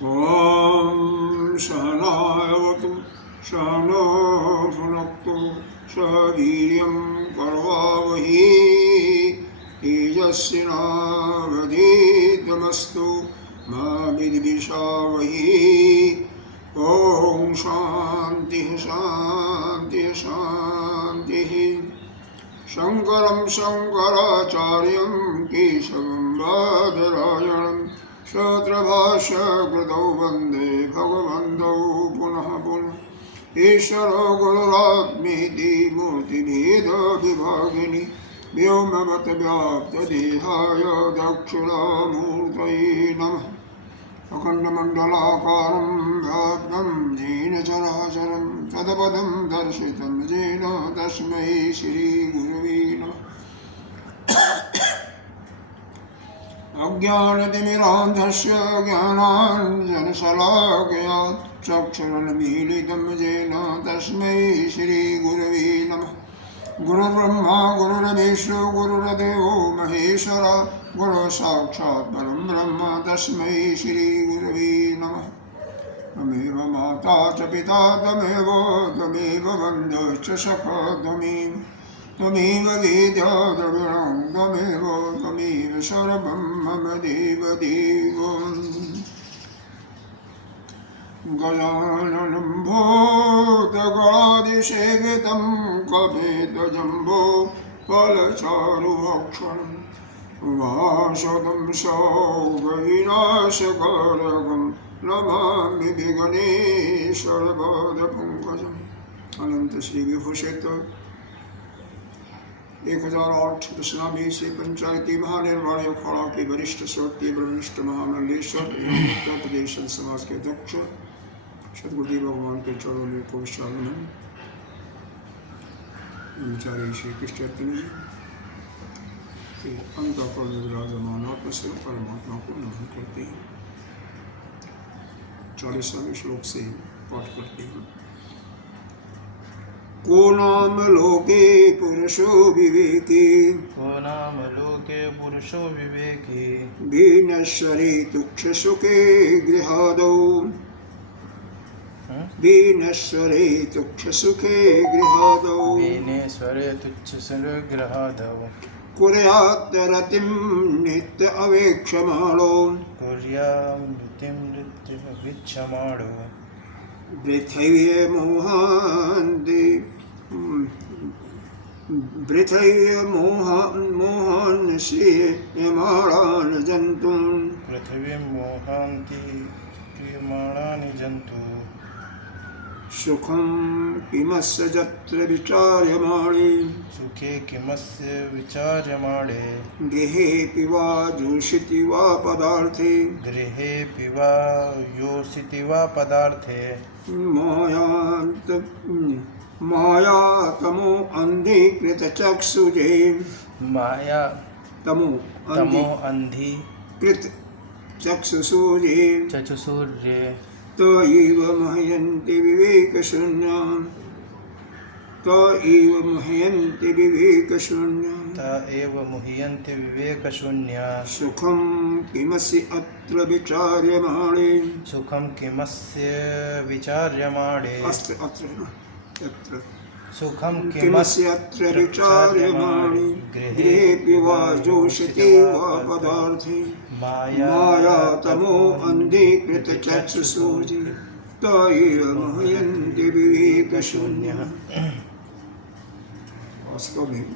ॐ सहनावतु सहनो भुनक्तु सह वीर्यं करवावहै तेजस्विनावधीतमस्तु मा विद्विषावहै। ॐ शान्तिः शान्तिः शान्तिः। शङ्करं शङ्कराचार्यं केशवं बादरायणं शत्रभाष्यकृतौ वन्दे भगवन्तौ पुनः पुनः। ईश्वरो गुरुरात्मेति मूर्तिभेदविभागिनि व्योमवद्व्याप्तदेहाय दक्षिणामूर्तये नमः। अखण्डमण्डलाकारं व्याप्तं येन चराचरं तत्पदं दर्शितं येन तस्मै श्रीगुरवे नमः। अज्ञानतिमिरान्धस्य ज्ञानाञ्जनशलाकया चक्षुरुन्मीलितं येन तस्मै श्रीगुरवे नमः। गुरुर्ब्रह्मा गुरुर्विष्णु गुरुर्देवो महेश्वरा गुरुः साक्षात् परं ब्रह्म तस्मै श्रीगुरवे नमः। त्वमेव माता च पिता त्वमेव बन्धुश्च सखा त्वमेव वेद्या द्रविणं त्वमेव सर्वं मम देवदेव। गजाननं भूतगणादिसेवितं कपिध्वजम्बो फलचारुभक्षणं वासदं सौगविनाशकारकं नमामि विघ्नेश्वरपादपङ्कजम्। अनंत श्री विभूषित 1008 दशनामी से पंचायती महानिर्वाण अखाड़ा के वरिष्ठ श्रोत्रिय ब्रह्मनिष्ठ महामंडलेश्वर उत्तर प्रदेश समाज के अध्यक्ष सदगुरुदेव भगवान के चरणों में को विश्वास विचारे श्री कृष्ण चैतन्य के अंतःकरण में विराजमान आत्मस्वरूप परमात्मा को नमन करते हैं। 40वें श्लोक से पाठ करते हैं। को नाम लोके पुरुषो विवेकी विनश्वरे तुक्ष सुखे गृहादौ विनश्वरे तुक्ष सुखे गृहादौ कुर्यात् रतिं नित्य अवेक्षमाणो वृथैव मोहान् श्रियमाणान् जन्तून् सुखं किमस्य यत्र विचार्यमाणे गृहेऽपि वा योषिति वा पदार्थे मायातमो अन्धीकृत चक्षुषुजे त एव मह्यन्ति विवेकशून्या सुखं किमस्य अत्र विचार्यमाणे सुखं किमस्य अत्र विचार्यमाणे गृहेऽपि वा योषिते वा पदार्थे मायातमो अन्धीकृत चक्षुषुजे त एव मह्यन्ति विवेकशून्यः। वास्तव में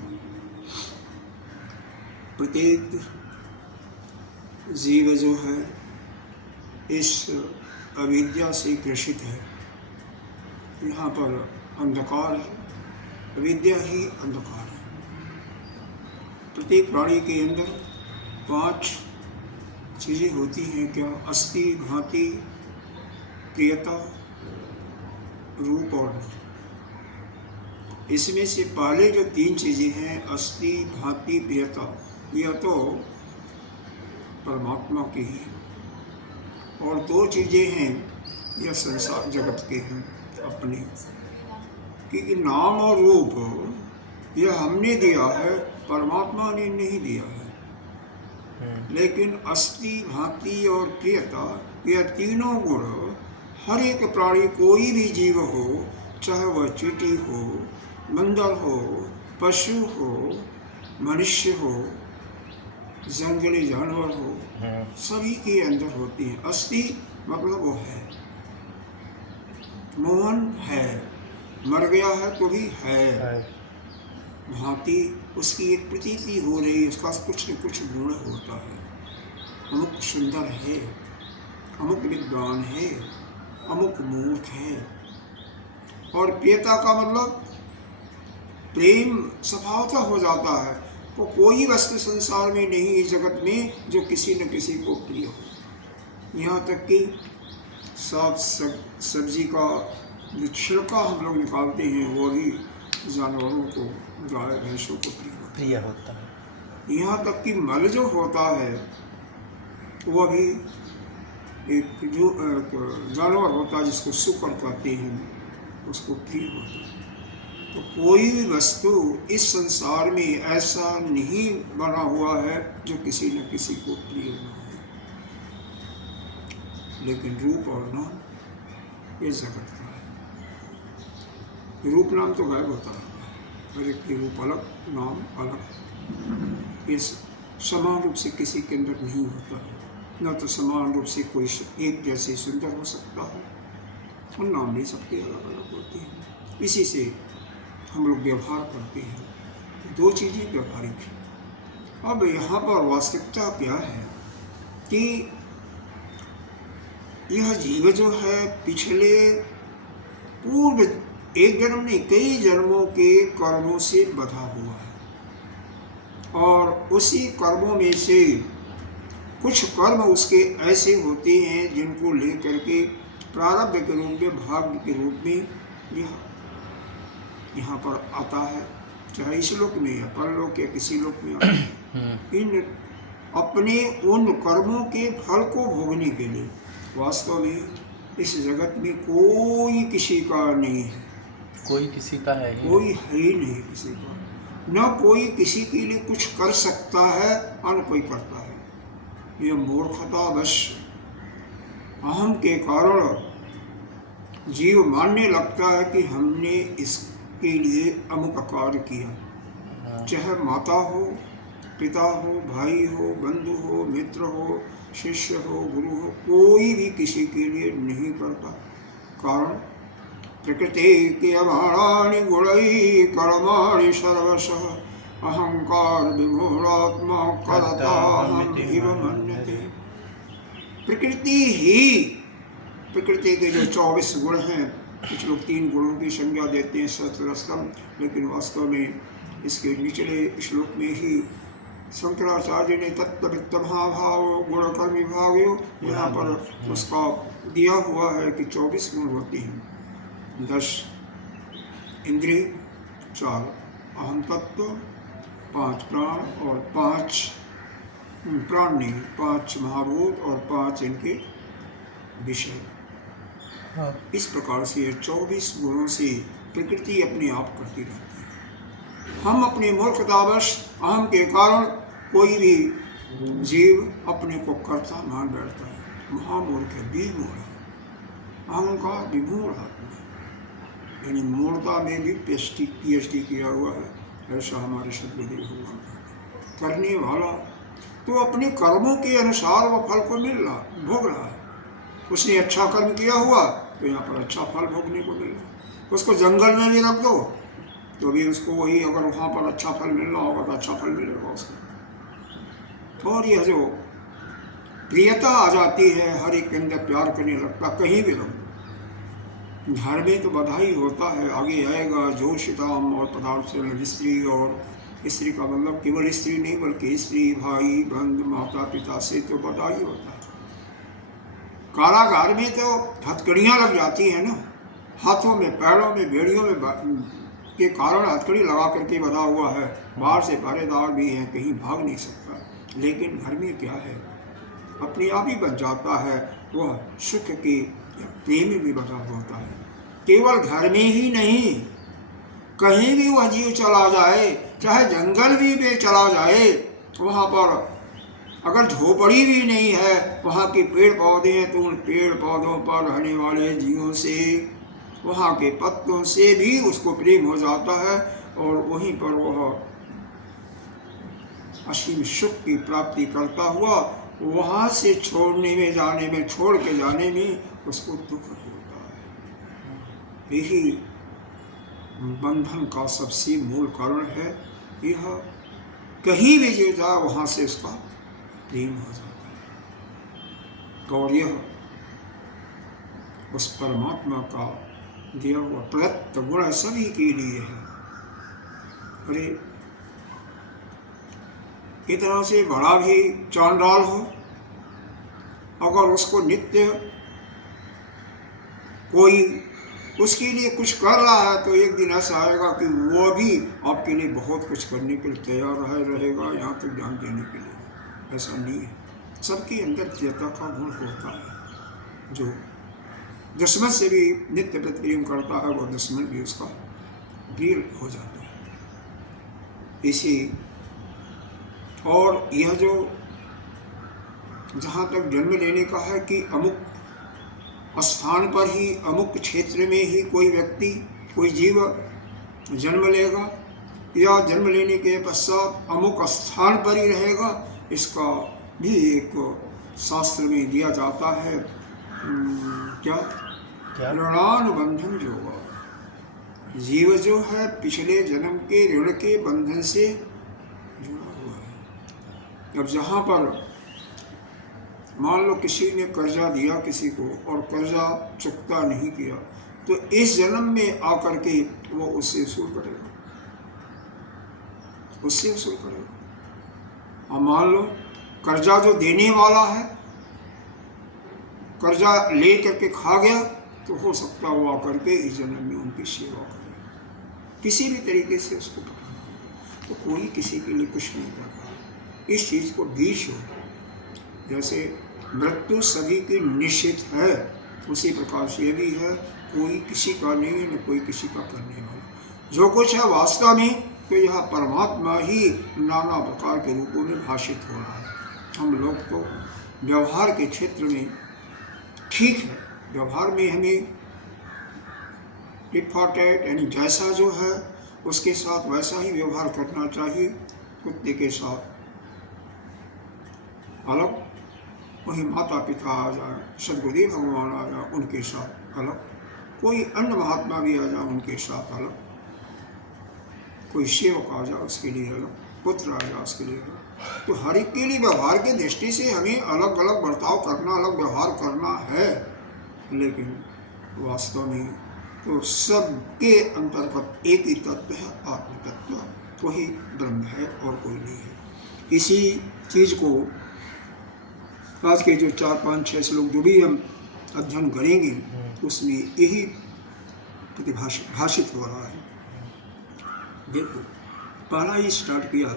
प्रत्येक जीव जो है इस अविद्या से ग्रसित है। यहाँ पर अंधकार अविद्या ही अंधकार है। प्रत्येक प्राणी के अंदर 5 चीज़ें होती हैं क्या? अस्थि, भांति, प्रियता, रूप और नाम। इसमें से पहले जो 3 चीज़ें हैं अस्थि, भांति, प्रियता, यह तो परमात्मा की ही, और 2 चीज़ें हैं यह संसार जगत के हैं अपने। क्योंकि नाम और रूप यह हमने दिया है, परमात्मा ने नहीं दिया है। लेकिन अस्थि, भांति और प्रियता यह तीनों गुण हर एक प्राणी, कोई भी जीव हो, चाहे वह चींटी हो, बंदर हो, पशु हो, मनुष्य हो, जंगली जानवर हो, सभी के अंदर होती है। अस्थि मतलब वो है, मोहन है, मर गया है तो भी है, भांति उसकी एक प्रतीति हो रही, उसका कुछ न कुछ गुण होता है। अमुक सुंदर है, अमुक विद्वान है, अमुक मूर्ख है। और प्रियता का मतलब प्रेम स्वभावतः हो जाता है। तो कोई वस्तु संसार में नहीं, इस जगत में, जो किसी न किसी को प्रिय हो। यहाँ तक कि साग सब्जी का जो छिलका हम लोग निकालते हैं वो भी जानवरों को, गाय भैंसों को प्रिय होता है। यहाँ तक कि मल जो होता है वह भी एक जो जानवर होता है जिसको शुक्र कहते हैं, उसको प्रिय होता है। तो कोई भी वस्तु इस संसार में ऐसा नहीं बना हुआ है जो किसी न किसी को प्रिय न हो। लेकिन रूप और नाम ये जगत का है। रूप नाम तो गायब होता है, हर एक की रूप अलग, नाम अलग। ये समान रूप से किसी के अंदर नहीं होता है, न तो समान रूप से कोई एक जैसे सुंदर हो सकता है, और नाम भी सबके अलग अलग होते हैं। इसी से हम लोग व्यवहार करते हैं, दो चीज़ें व्यवहारिक हैं। अब यहाँ पर वास्तविकता क्या है कि यह जीव जो है पिछले पूर्व एक जन्म नहीं, कई जन्मों के कर्मों से बंधा हुआ है, और उसी कर्मों में से कुछ कर्म उसके ऐसे होते हैं जिनको लेकर के प्रारब्ध के रूप में, भाग्य के रूप में यह यहाँ पर आता है, चाहे इस लोक में या परलोक या किसी लोक में आता है। इन अपने उन कर्मों के फल को भोगने के लिए वास्तव में इस जगत में कोई किसी का नहीं है, कोई किसी का है ही, कोई है ही नहीं किसी का। न कोई किसी के लिए कुछ कर सकता है और न कोई करता है। यह मूर्खता बस अहम के कारण जीव मानने लगता है कि हमने इसके लिए अमुक कार्य किया, चाहे माता हो, पिता हो, भाई हो, बंधु हो, मित्र हो, शिष्य हो, गुरु हो, कोई भी किसी के लिए नहीं करता। कारण प्रकृति क्रियमाणानि गुणैः कर्माणि सर्वशः अहंकार विमूढात्मा कर्ताहमिव मन्यते। प्रकृति ही, प्रकृति के जो 24 गुण हैं, कुछ लोग 3 गुणों की संज्ञा देते हैं सतरस्तम, लेकिन वास्तव में इसके निचले श्लोक में ही शंकराचार्य ने तत्त्ववित्त महाभाव गुण कर्म विभाग यहाँ पर उसका दिया हुआ है कि 24 गुण होते हैं। 10 इंद्रिय, 4 अहम तत्व, 5 प्राण और 5 प्राण नहीं, 5 महाभूत और 5 इनके विषय। इस प्रकार से 24 गुणों से प्रकृति अपने आप करती रहती है। हम अपने मूर्खतावश अहम के कारण कोई भी जीव अपने को कर्ता मान बैठता है। महामूर्ख है, विमूढ़, अहंकार विमूढ़ आत्मा, यानी मूर्खता में भी PhD किया हुआ है, ऐसा हमारे सदगुरुदेव भगवान करने वाला तो अपने कर्मों के अनुसार वह फल को मिल रहा, भोग रहा है। उसने अच्छा कर्म किया हुआ तो यहाँ पर अच्छा फल भोगने को मिल रहा। उसको जंगल में भी रख दो तो भी उसको वही, अगर वहाँ पर अच्छा फल मिलना होगा तो अच्छा फल मिलेगा उसको। और यह जो प्रियता आ जाती है, हर एक के अंदर प्यार करने लगता, कहीं भी रहो। घर में तो बधाई होता है, आगे आएगा जोशिताम और पदार्थ से स्त्री, और स्त्री का मतलब केवल स्त्री नहीं बल्कि स्त्री, भाई, बंधु, माता पिता से तो बधाई होता है। कारागार में तो हथकड़ियाँ लग जाती हैं ना, हाथों में, पैरों में, बेड़ियों में के कारण हथकड़ी लगा करके बधा हुआ है। बाहर से पहरेदार भी हैं, कहीं भाग नहीं सकता। लेकिन घर में क्या है, अपने आप ही बन जाता है, वह सुख के प्रेम में बधा होता है। केवल घर में ही नहीं, कहीं भी वह जीव चला जाए, चाहे जंगल भी में चला जाए, वहाँ पर अगर झोपड़ी भी नहीं है, वहाँ के पेड़ पौधे हैं, तो उन पेड़ पौधों पर रहने वाले जीवों से, वहाँ के पत्तों से भी उसको प्रेम हो जाता है, और वहीं पर वह असीम सुख की प्राप्ति करता हुआ वहाँ से छोड़ने में जाने में, छोड़ के जाने में उसको दुख होता है। यही बंधन का सबसे मूल कारण है। यह कहीं भी जो जाए वहाँ से उसका प्रेम हो जाता है, और यह उस परमात्मा का दिया हुआ प्रयत्न गुण सभी के लिए है। अरे इतना से बड़ा भी चांडाल हो, अगर उसको नित्य कोई उसके लिए कुछ कर रहा है, तो एक दिन ऐसा आएगा कि वो भी आपके लिए बहुत कुछ करने के लिए तैयार रहेगा, यहाँ तक ध्यान देने के लिए। ऐसा नहीं है, सबके अंदर प्रियता का गुण होता है। जो दुश्मन से भी नित्य प्रेम करता है, वो दुश्मन भी उसका वीर हो जाता है। इसी और यह जो जहाँ तक जन्म लेने का है कि अमुक स्थान पर ही, अमुक क्षेत्र में ही कोई व्यक्ति, कोई जीव जन्म लेगा, या जन्म लेने के पश्चात अमुक स्थान पर ही रहेगा, इसका भी एक शास्त्र में दिया जाता है। क्या ऋणानुबंधन योग। जीव जो है पिछले जन्म के ऋण के बंधन से जुड़ा हुआ है। अब जहाँ पर मान लो किसी ने कर्जा दिया किसी को, और कर्जा चुकता नहीं किया, तो इस जन्म में आकर के वो उससे वसूल करेगा, उससे वसूल करेगा। और मान लो कर्जा जो देने वाला है, कर्जा ले करके खा गया, तो हो सकता है वो आकर के इस जन्म में उनकी सेवा करे, किसी भी तरीके से उसको पकड़ा। तो कोई किसी के लिए कुछ नहीं करता, इस चीज़ को बीच हो। जैसे मृत्यु सभी की निश्चित है, उसी प्रकार से ये भी है, कोई किसी का नहीं है, न कोई किसी का करने वाला। जो कुछ है वास्तव में, तो यह परमात्मा ही नाना प्रकार के रूपों में भाषित हो रहा है। हम लोग तो व्यवहार के क्षेत्र में ठीक है, व्यवहार में हमें टिट फॉर टैट, यानी जैसा जो है उसके साथ वैसा ही व्यवहार करना चाहिए। कुत्ते के साथ अलग, वही माता पिता आ जाए, सदगुरुदेव भगवान आ जाए, उनके साथ अलग, कोई अन्य महात्मा भी आ जाए उनके साथ अलग, कोई सेवक आ जाए उसके लिए अलग, पुत्र आ जाए उसके लिए अलग। तो हर एक के लिए व्यवहार की दृष्टि से हमें अलग अलग बर्ताव करना, अलग व्यवहार करना है, लेकिन वास्तव में तो सबके अंतर्गत एक ही तत्व है, आत्म तत्व, वही ब्रह्म है और कोई नहीं है। इसी चीज़ को आज के जो 4, 5, 6 श्लोक जो भी हम अध्ययन करेंगे, उसमें यही भाषित हो रहा है। देखो पहला ही स्टार्ट किया,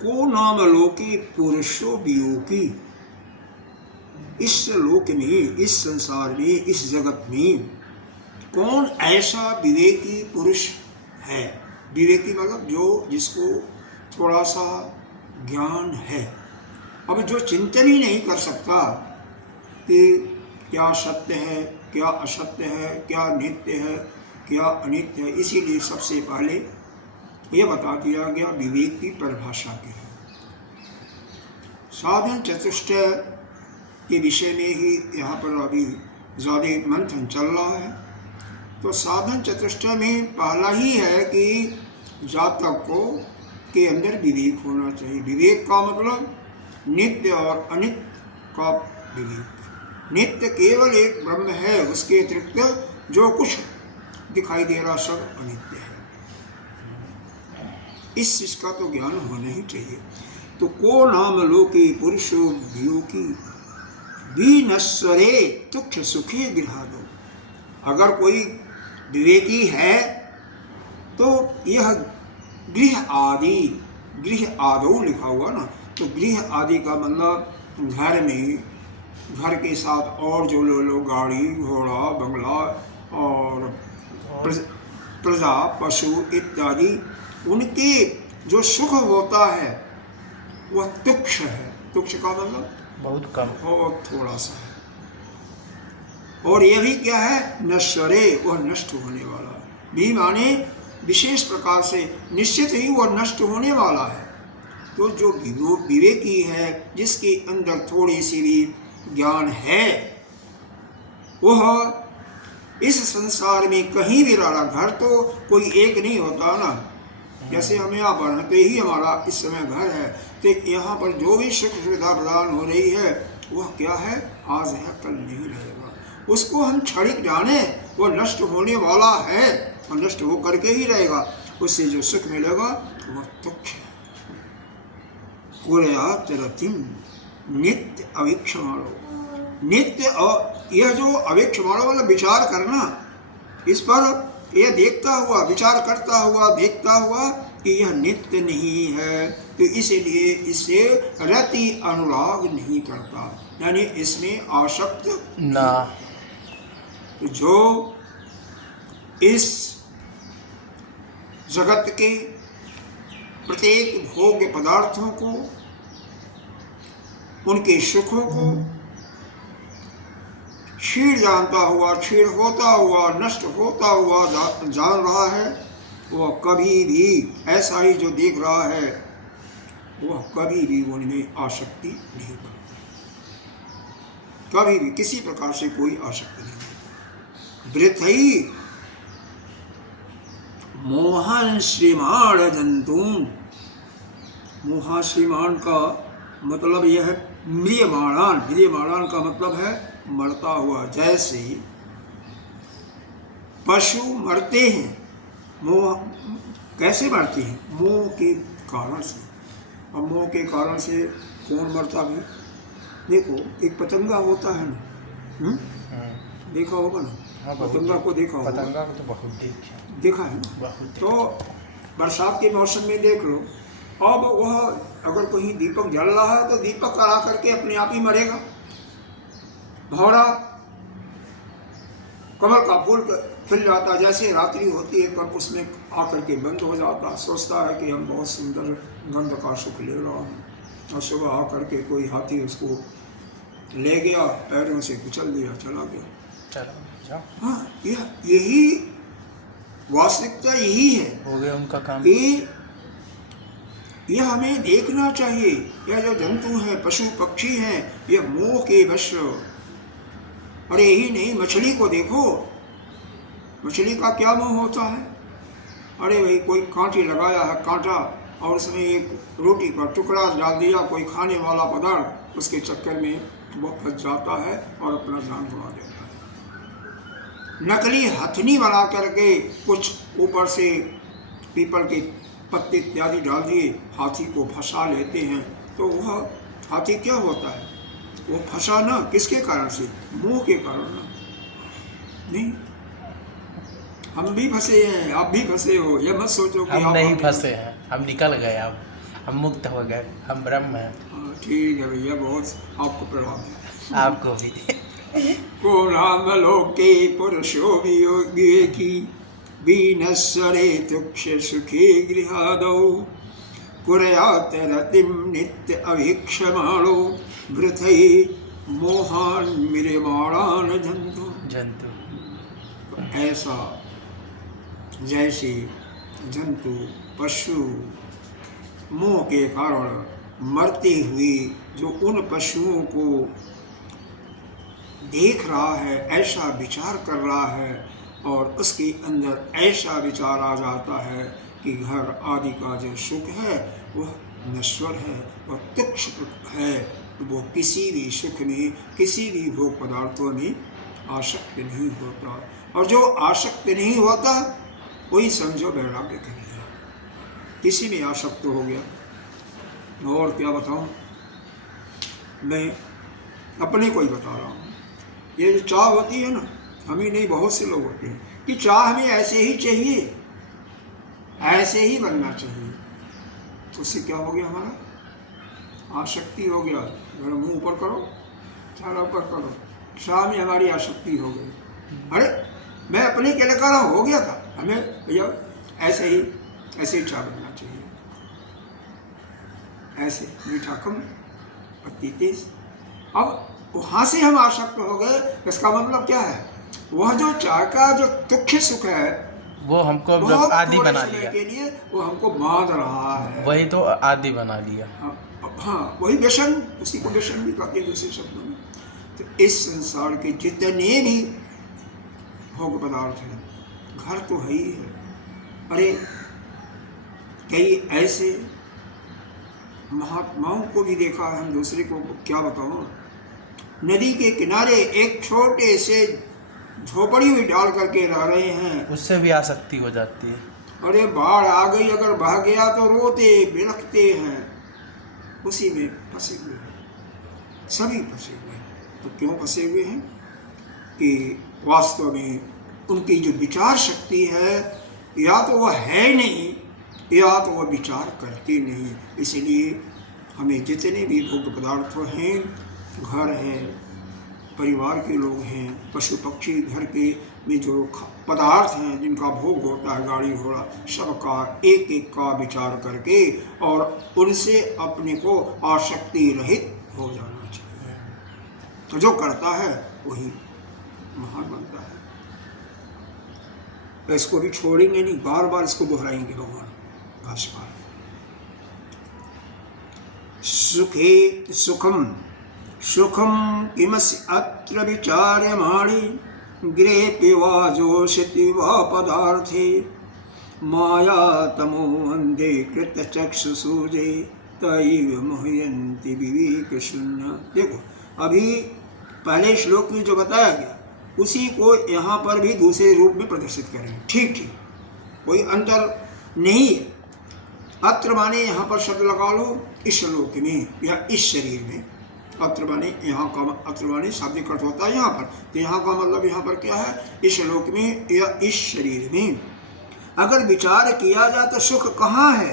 को नाम लोके पुरुषो वियोगी। इस लोक में, इस संसार में, इस जगत में कौन ऐसा विवेकी पुरुष है। विवेकी मतलब जो जिसको थोड़ा सा ज्ञान है। अब जो चिंतन ही नहीं कर सकता कि क्या सत्य है, क्या असत्य है, क्या नित्य है, क्या अनित्य है, इसीलिए सबसे पहले यह बता दिया गया विवेक की परिभाषा क्या है। साधन चतुष्टय के विषय में ही यहाँ पर अभी ज़्यादा मंथन चल रहा है। तो साधन चतुष्टय में पहला ही है कि जातक को के अंदर विवेक होना चाहिए। विवेक का मतलब नित्य और अनित्य का विवेक। नित्य केवल एक ब्रह्म है, उसके अतिरिक्त जो कुछ दिखाई दे रहा सब अनित्य है। इस चीज का तो ज्ञान होना ही चाहिए। तो को नाम लोके पुरुषो वियोगी विनश्वरे तुक्ष सुखे गृहादो। अगर कोई विवेकी है तो यह गृह आदि, गृह आदो लिखा हुआ ना, तो गृह आदि का मतलब घर में, घर के साथ और जो लोग गाड़ी घोड़ा बंगला और प्रजा पशु इत्यादि, उनके जो सुख होता है वह तुक्ष है, तुक्ष का मतलब बहुत कम। बहुत थोड़ा सा है। और यह भी क्या है, नश्वरे, वह नष्ट होने वाला है। भी माने विशेष प्रकार से निश्चित ही वह नष्ट होने वाला है। तो जो विवेकी है, जिसके अंदर थोड़ी सी भी ज्ञान है, वह इस संसार में कहीं भी रहा, घर तो कोई एक नहीं होता ना। जैसे हम यहाँ बढ़ते ही हमारा इस समय घर है, तो यहाँ पर जो भी सुख सुविधा प्रदान हो रही है वह क्या है, आज है कल नहीं रहेगा। उसको हम क्षणिक जाने, वो नष्ट होने वाला है और नष्ट हो करके ही रहेगा। उससे जो सुख मिलेगा वह तुच्छ है। कुर्यात् रतिं नित्य अवीक्षमाणो, नित्य, और यह जो अवीक्षमाणो मतलब विचार करना, इस पर यह देखता हुआ, विचार करता हुआ, देखता हुआ कि यह नित्य नहीं है, तो इसीलिए इसे रति अनुराग नहीं करता, यानी इसमें आसक्त ना। जो इस जगत के प्रत्येक भोग्य पदार्थों को, उनके सुखों को क्षीण जानता हुआ, क्षीण होता हुआ, नष्ट होता हुआ जान रहा है, वह कभी भी ऐसा ही जो देख रहा है, वह कभी भी उनमें आसक्ति नहीं करता, कभी भी किसी प्रकार से कोई आसक्ति नहीं करता। वृथई मोहन श्रीमान जंतुम, मोहा श्रीमान का मतलब यह है म्रियमाणान, म्रियमाणान का मतलब है मरता हुआ। जैसे पशु मरते हैं, मोह कैसे मरते हैं, मोह के कारण से। अब मोह के कारण से कौन मरता भी, देखो एक पतंगा होता है ना, देखा होगा ना, हाँ, पतंगा को देखा होगा, पतंगा को तो बहुत देखा है ना। बहुत। तो बरसात के मौसम में देख लो, अब वह अगर कहीं दीपक जल रहा है तो दीपक करा करके अपने आप ही मरेगा। भौरा कमल का फूल खिल जाता, जैसे रात्रि होती है तब उसमें आकर के बंद हो जाता, सोचता है कि हम बहुत सुंदर गंध का सुख ले रहा हूँ, और सुबह आकर के कोई हाथी उसको ले गया, पैरों से कुचल दिया, चला गया। चलो, हाँ, यही वास्तविकता यही है, हो गया उनका काम। यह हमें देखना चाहिए। यह जो जंतु हैं, पशु पक्षी हैं, यह मोह के वश। और यही नहीं, मछली को देखो, मछली का क्या मोह होता है। अरे भाई कोई कांटे लगाया है, कांटा, और उसमें एक रोटी का टुकड़ा डाल दिया, कोई खाने वाला पदार्थ, उसके चक्कर में वह फंस जाता है और अपना जान गंवा देता है। नकली हथनी बना करके कुछ ऊपर से पीपल के पत्ते इत्यादि डाल दिए, हाथी को फंसा लेते हैं, तो वह हाथी क्या होता है, वो फंसा ना किसके कारण से, मोह के कारण ना। नहीं, हम भी फंसे हैं, आप भी फंसे हो, यह मत सोचो कि हम नहीं फंसे हैं, हम निकल गए, अब हम मुक्त हो गए, हम ब्रह्म हैं। ठीक है भैया, बहुत आपको प्रणाम है। आपको भी। को नाम लोके पुरुषो विवेकी वीनस्वरे तुक्ष सुखे गृहादौ कुर्यात् रतिं नित्य अवीक्षमाणो वृथै मोहान् म्रियमाणान् जन्तु। ऐसा जैसे जंतु पशु मोह के कारण मरते हुए जो उन पशुओं को देख रहा है, ऐसा विचार कर रहा है, और उसके अंदर ऐसा विचार आ जाता है कि घर आदि का जो सुख है वह नश्वर है, वह तुच्छ है, वो किसी भी सुख में, किसी भी भोग पदार्थों में आसक्त नहीं होता। और जो आसक्त नहीं होता वही समझो वैराग्य कर लिया, किसी में आसक्त हो गया। और क्या बताऊं, मैं अपने को ही बता रहा हूँ। ये जो चाह होती है ना, हमें नहीं, बहुत से लोग होते हैं कि चाह हमें ऐसे ही चाहिए, ऐसे ही बनना चाहिए, तो उससे क्या हो गया, हमारा आसक्ति हो गया। मेरा मुंह ऊपर करो, चाह ऊपर करो, चाह में हमारी आसक्ति हो गई। अरे मैं अपने के लिए कर रहा हूँ, हो गया था, हमें भैया ऐसे ही चाह बनना चाहिए, ऐसे मीठा कम अतीत। अब वहाँ से हम आसक्त हो गए, इसका मतलब क्या है? वह जो चाह का जो तुच्छ सुख है वो हमको बहुत आदि थोड़े बना समय लिया। के लिए वो हमको बांध रहा है। वही तो आदि बना लिया। हाँ, वही व्यसन, उसी को व्यसन भी कहते हैं दूसरे शब्दों में। तो इस संसार के जितने भी भोग पदार्थ हैं, घर तो है ही है। अरे कई ऐसे महात्माओं को भी देखा है, हम दूसरे को क्या बताऊं, नदी के किनारे एक छोटे से झोपड़ी भी डाल करके रह रहे हैं, उससे भी आसक्ति हो जाती है। अरे बाढ़ आ गई, अगर बह गया तो रोते बिलखते हैं, उसी में फंसे हुए हैं, सभी फंसे हुए हैं। तो क्यों फंसे हुए हैं? कि वास्तव में उनकी जो विचार शक्ति है, या तो वह है नहीं, या तो वह विचार करते नहीं। इसलिए हमें जितने भी भोग पदार्थ हैं, घर है, परिवार के लोग हैं, पशु पक्षी घर के में जो पदार्थ हैं जिनका भोग होता है, गाड़ी घोड़ा, सबका एक एक का विचार करके और उनसे अपने को आसक्ति रहित हो जाना चाहिए। तो जो करता है वही महान बनता है। तो इसको भी छोड़ेंगे नहीं, बार बार इसको दोहराएंगे भगवान भाष्यकार। सुखे सुखम सुखम किमस्य अत्र विचार्यमाणे गृहे वा जोषति वा पदार्थे माया तमो अंधे कृतचक्षुषुजे तैव मोहयन्ति विवेक शून्य। देखो, अभी पहले श्लोक में जो बताया गया उसी को यहाँ पर भी दूसरे रूप में प्रदर्शित करेंगे। ठीक ठीक, कोई अंतर नहीं है। अत्र माने यहाँ पर शब्द लगा लो, इस श्लोक में या इस शरीर में। अत्र माने यहाँ का, अत्र माने शाब्दिक अर्थ होता है यहाँ पर, तो यहाँ का मतलब यहाँ पर क्या है? इस श्लोक में या इस शरीर में अगर विचार किया जाए तो सुख कहाँ है?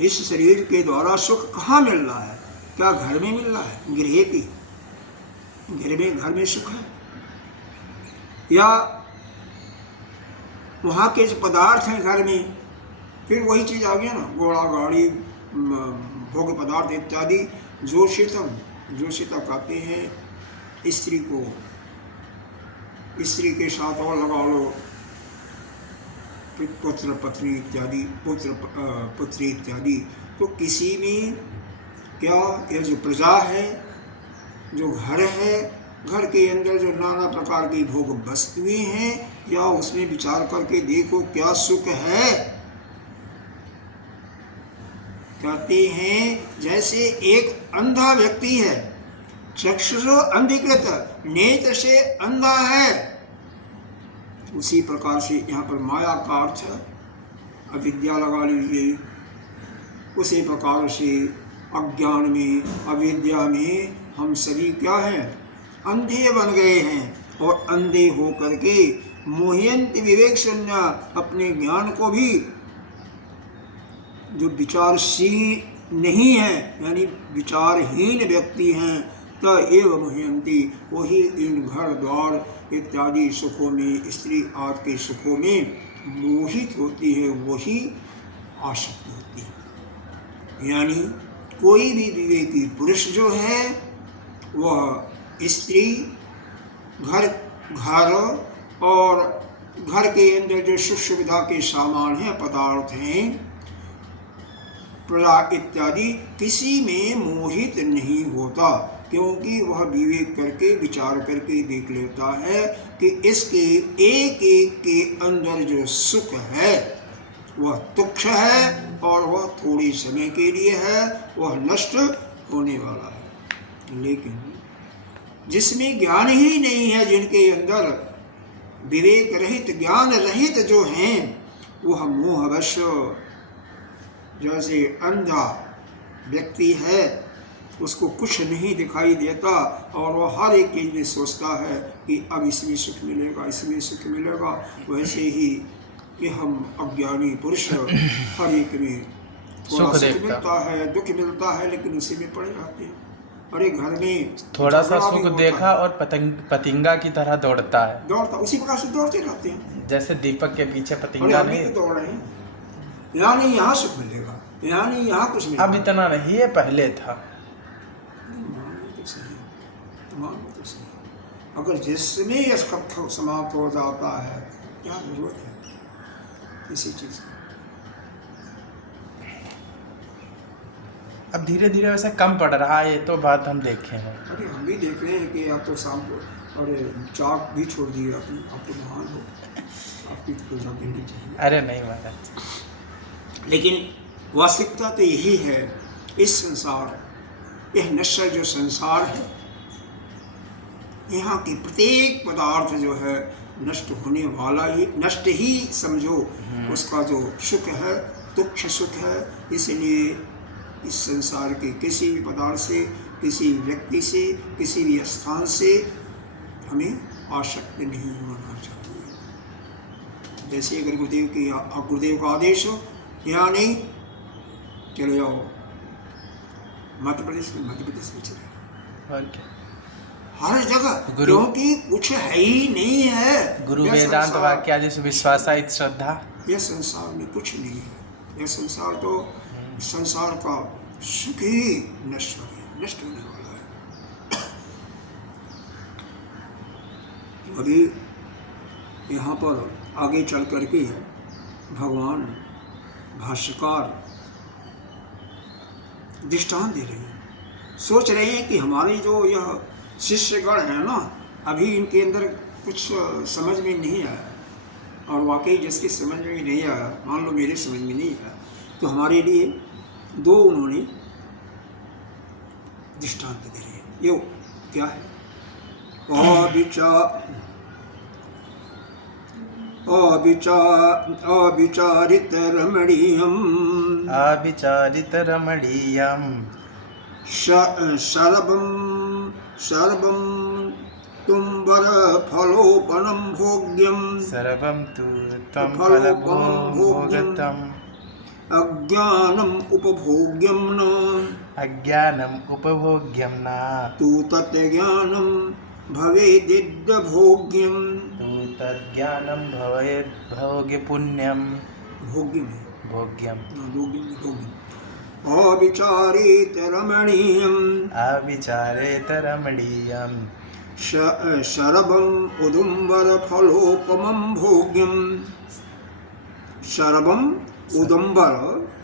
इस शरीर के द्वारा सुख कहाँ मिल रहा है? क्या घर में मिल रहा है? गृह भी घर में सुख है, या वहाँ के जो पदार्थ हैं घर में, फिर वही चीज आ गया ना, घोड़ा गाड़ी भोग पदार्थ इत्यादि। जोषितम कहते हैं स्त्री को, स्त्री के साथ और लगा लो पुत्र पत्नी इत्यादि, पुत्री इत्यादि। तो किसी में क्या, यह जो प्रजा है, जो घर है, घर के अंदर जो नाना प्रकार की भोग वस्तुएं हैं, या उसमें विचार करके देखो क्या सुख है। कहते हैं जैसे एक अंधा व्यक्ति है, चक्षुषो अंधीकृत, नेत्र से अंधा है, उसी प्रकार से यहाँ पर माया का अर्थ अविद्या लगा लीजिए। उसी प्रकार से अज्ञान में, अविद्या में हम सभी क्या हैं? अंधे बन गए हैं, और अंधे हो करके मोहयंत विवेक शून्य, अपने ज्ञान को भी, जो विचारशील नहीं है यानी विचारहीन व्यक्ति हैं, त एव मोहयंती, वही इन घर द्वार इत्यादि सुखों में, स्त्री आदि के सुखों में मोहित होती है, वही आसक्त होती है। यानी कोई भी विवेकी पुरुष जो है वह स्त्री, घर और घर के अंदर जो सुख सुविधा के सामान हैं, पदार्थ हैं, प्रजा इत्यादि, किसी में मोहित नहीं होता, क्योंकि वह विवेक करके विचार करके देख लेता है कि इसके एक एक के अंदर जो सुख है वह तुच्छ है, और वह थोड़ी समय के लिए है, वह नष्ट होने वाला है। लेकिन जिसमें ज्ञान ही नहीं है, जिनके अंदर विवेक रहित, ज्ञान रहित जो हैं, वह मोहवश, जैसे अंधा व्यक्ति है, उसको कुछ नहीं दिखाई देता, और वह हर एक चीज में सोचता है कि अब इसमें सुख मिलेगा, इसमें सुख मिलेगा। वैसे ही कि हम अज्ञानी पुरुष हर एक में थोड़ा सुख मिलता है, दुख मिलता है, लेकिन उसी में पड़े रहते हैं। अरे घर में थोड़ा सा सुख देखा और पतंगा की तरह दौड़ता है, उसी प्रकार से दौड़ते रहते हैं, जैसे दीपक के पीछे पतंगा नहीं दौड़ रहे हैं। यहाँ नहीं, यहाँ सुख मिलेगा, यहाँ नहीं, यहाँ कुछ नहीं। अब इतना नहीं है, पहले था। मानो तो सही, मानो तो सही। अगर जिसमें यह सब समाप्त हो जाता है, क्या जरूरत है किसी चीज की? अब धीरे धीरे वैसे कम पड़ रहा है, ये तो बात हम देखे हैं। अरे हम भी देख रहे हैं कि आप तो शाम को, अरे चाक भी छोड़ दिए आपने, आप तो महान हो, आपकी तो पूजा करनी चाहिए। अरे नहीं महाराज। लेकिन वास्तविकता तो यही है, इस संसार, यह नश्वर जो संसार है, यहाँ के प्रत्येक पदार्थ जो है नष्ट होने वाला ही, नष्ट ही समझो उसका जो सुख है, तुच्छ सुख है। इसलिए इस संसार के किसी भी पदार्थ से, किसी व्यक्ति से, किसी भी स्थान से हमें आसक्त नहीं होना चाहिए। जैसे अगर गुरुदेव का आदेश हो, यहाँ नहीं, चले जाओ मध्य प्रदेश में, मध्य प्रदेश में चले, और क्या, हर जगह, क्योंकि कुछ है ही नहीं है। गुरु वेदांत वाक्यादि विश्वासा श्रद्धा, यह संसार में कुछ नहीं है। यह संसार तो, संसार का सुख ही नश्वर है, नष्ट होने वाला है। अभी यहाँ पर आगे चल करके भगवान भाष्यकार दृष्टांत दे रहे हैं, सोच रहे हैं कि हमारे जो यह शिष्यगण है ना, अभी इनके अंदर कुछ समझ में नहीं आया, और वाकई जिसकी समझ में नहीं आया, मान लो मेरे समझ में नहीं आया, तो हमारे लिए दो उन्होंने दृष्टांत दे रहे हैं। यो क्या है? अविचारित रमणीयम, अविचारित रमणीयम, सर्वं तुम्बर फलोपनम भोग्यम, सर्वं तु त्वं फलभोगतम, अज्ञानम उपभोग्यम न, अज्ञानम उपभोग्यम न, तु तज्ज्ञानम भवेदिद् भोग्यम, तु तज्ज्ञानम भवेद् भोग्य पुण्यम, भोग्यम है, भोग्यम, भोग्यम। अविचारेत रमणीयम, अविचारेत रमणीयम, शरभम उदुम्बर फलोपमं भोग्यम। शरभम उदुम्बर,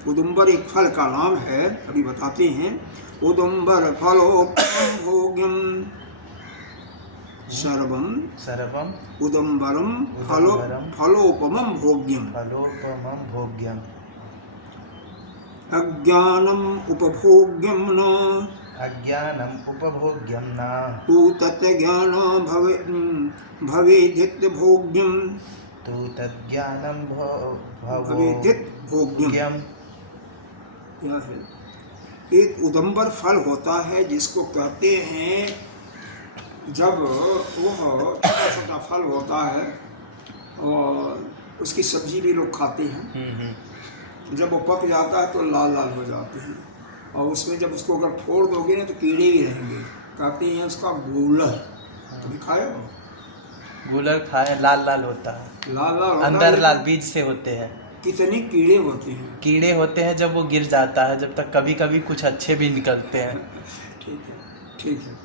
उदुम्बर एक फल का नाम है, अभी बताते हैं। उदुम्बर फलोपमं भोग्यम, शरभम सर्वम उदुम्बरम फलोपमं भोग्यम, फलोपमं भोग्यम, अज्ञानम उपभोग्यम न, अज्ञानम उपभोग्यम न, तु तज्ज्ञान भवेदित् भोग्यम, तु तज्ज्ञानम भवेदित् भोग्यम। क्या है? एक उदम्बर फल होता है जिसको कहते हैं, जब वह छोटा छोटा फल होता है और उसकी सब्जी भी लोग खाते हैं, जब वो पक जाता है तो लाल लाल हो जाते हैं, और उसमें जब उसको अगर फोड़ दोगे ना तो कीड़े ही रहेंगे। कहते हैं उसका गूलर, कभी खाया हो? गूलर खाए, लाल लाल होता है, लाल लाल अंदर लाल बीज से होते हैं। कितने कीड़े होते हैं, कीड़े होते हैं जब वो गिर जाता है, जब तक कभी कभी कुछ अच्छे भी निकलते हैं। ठीक है, ठीक है।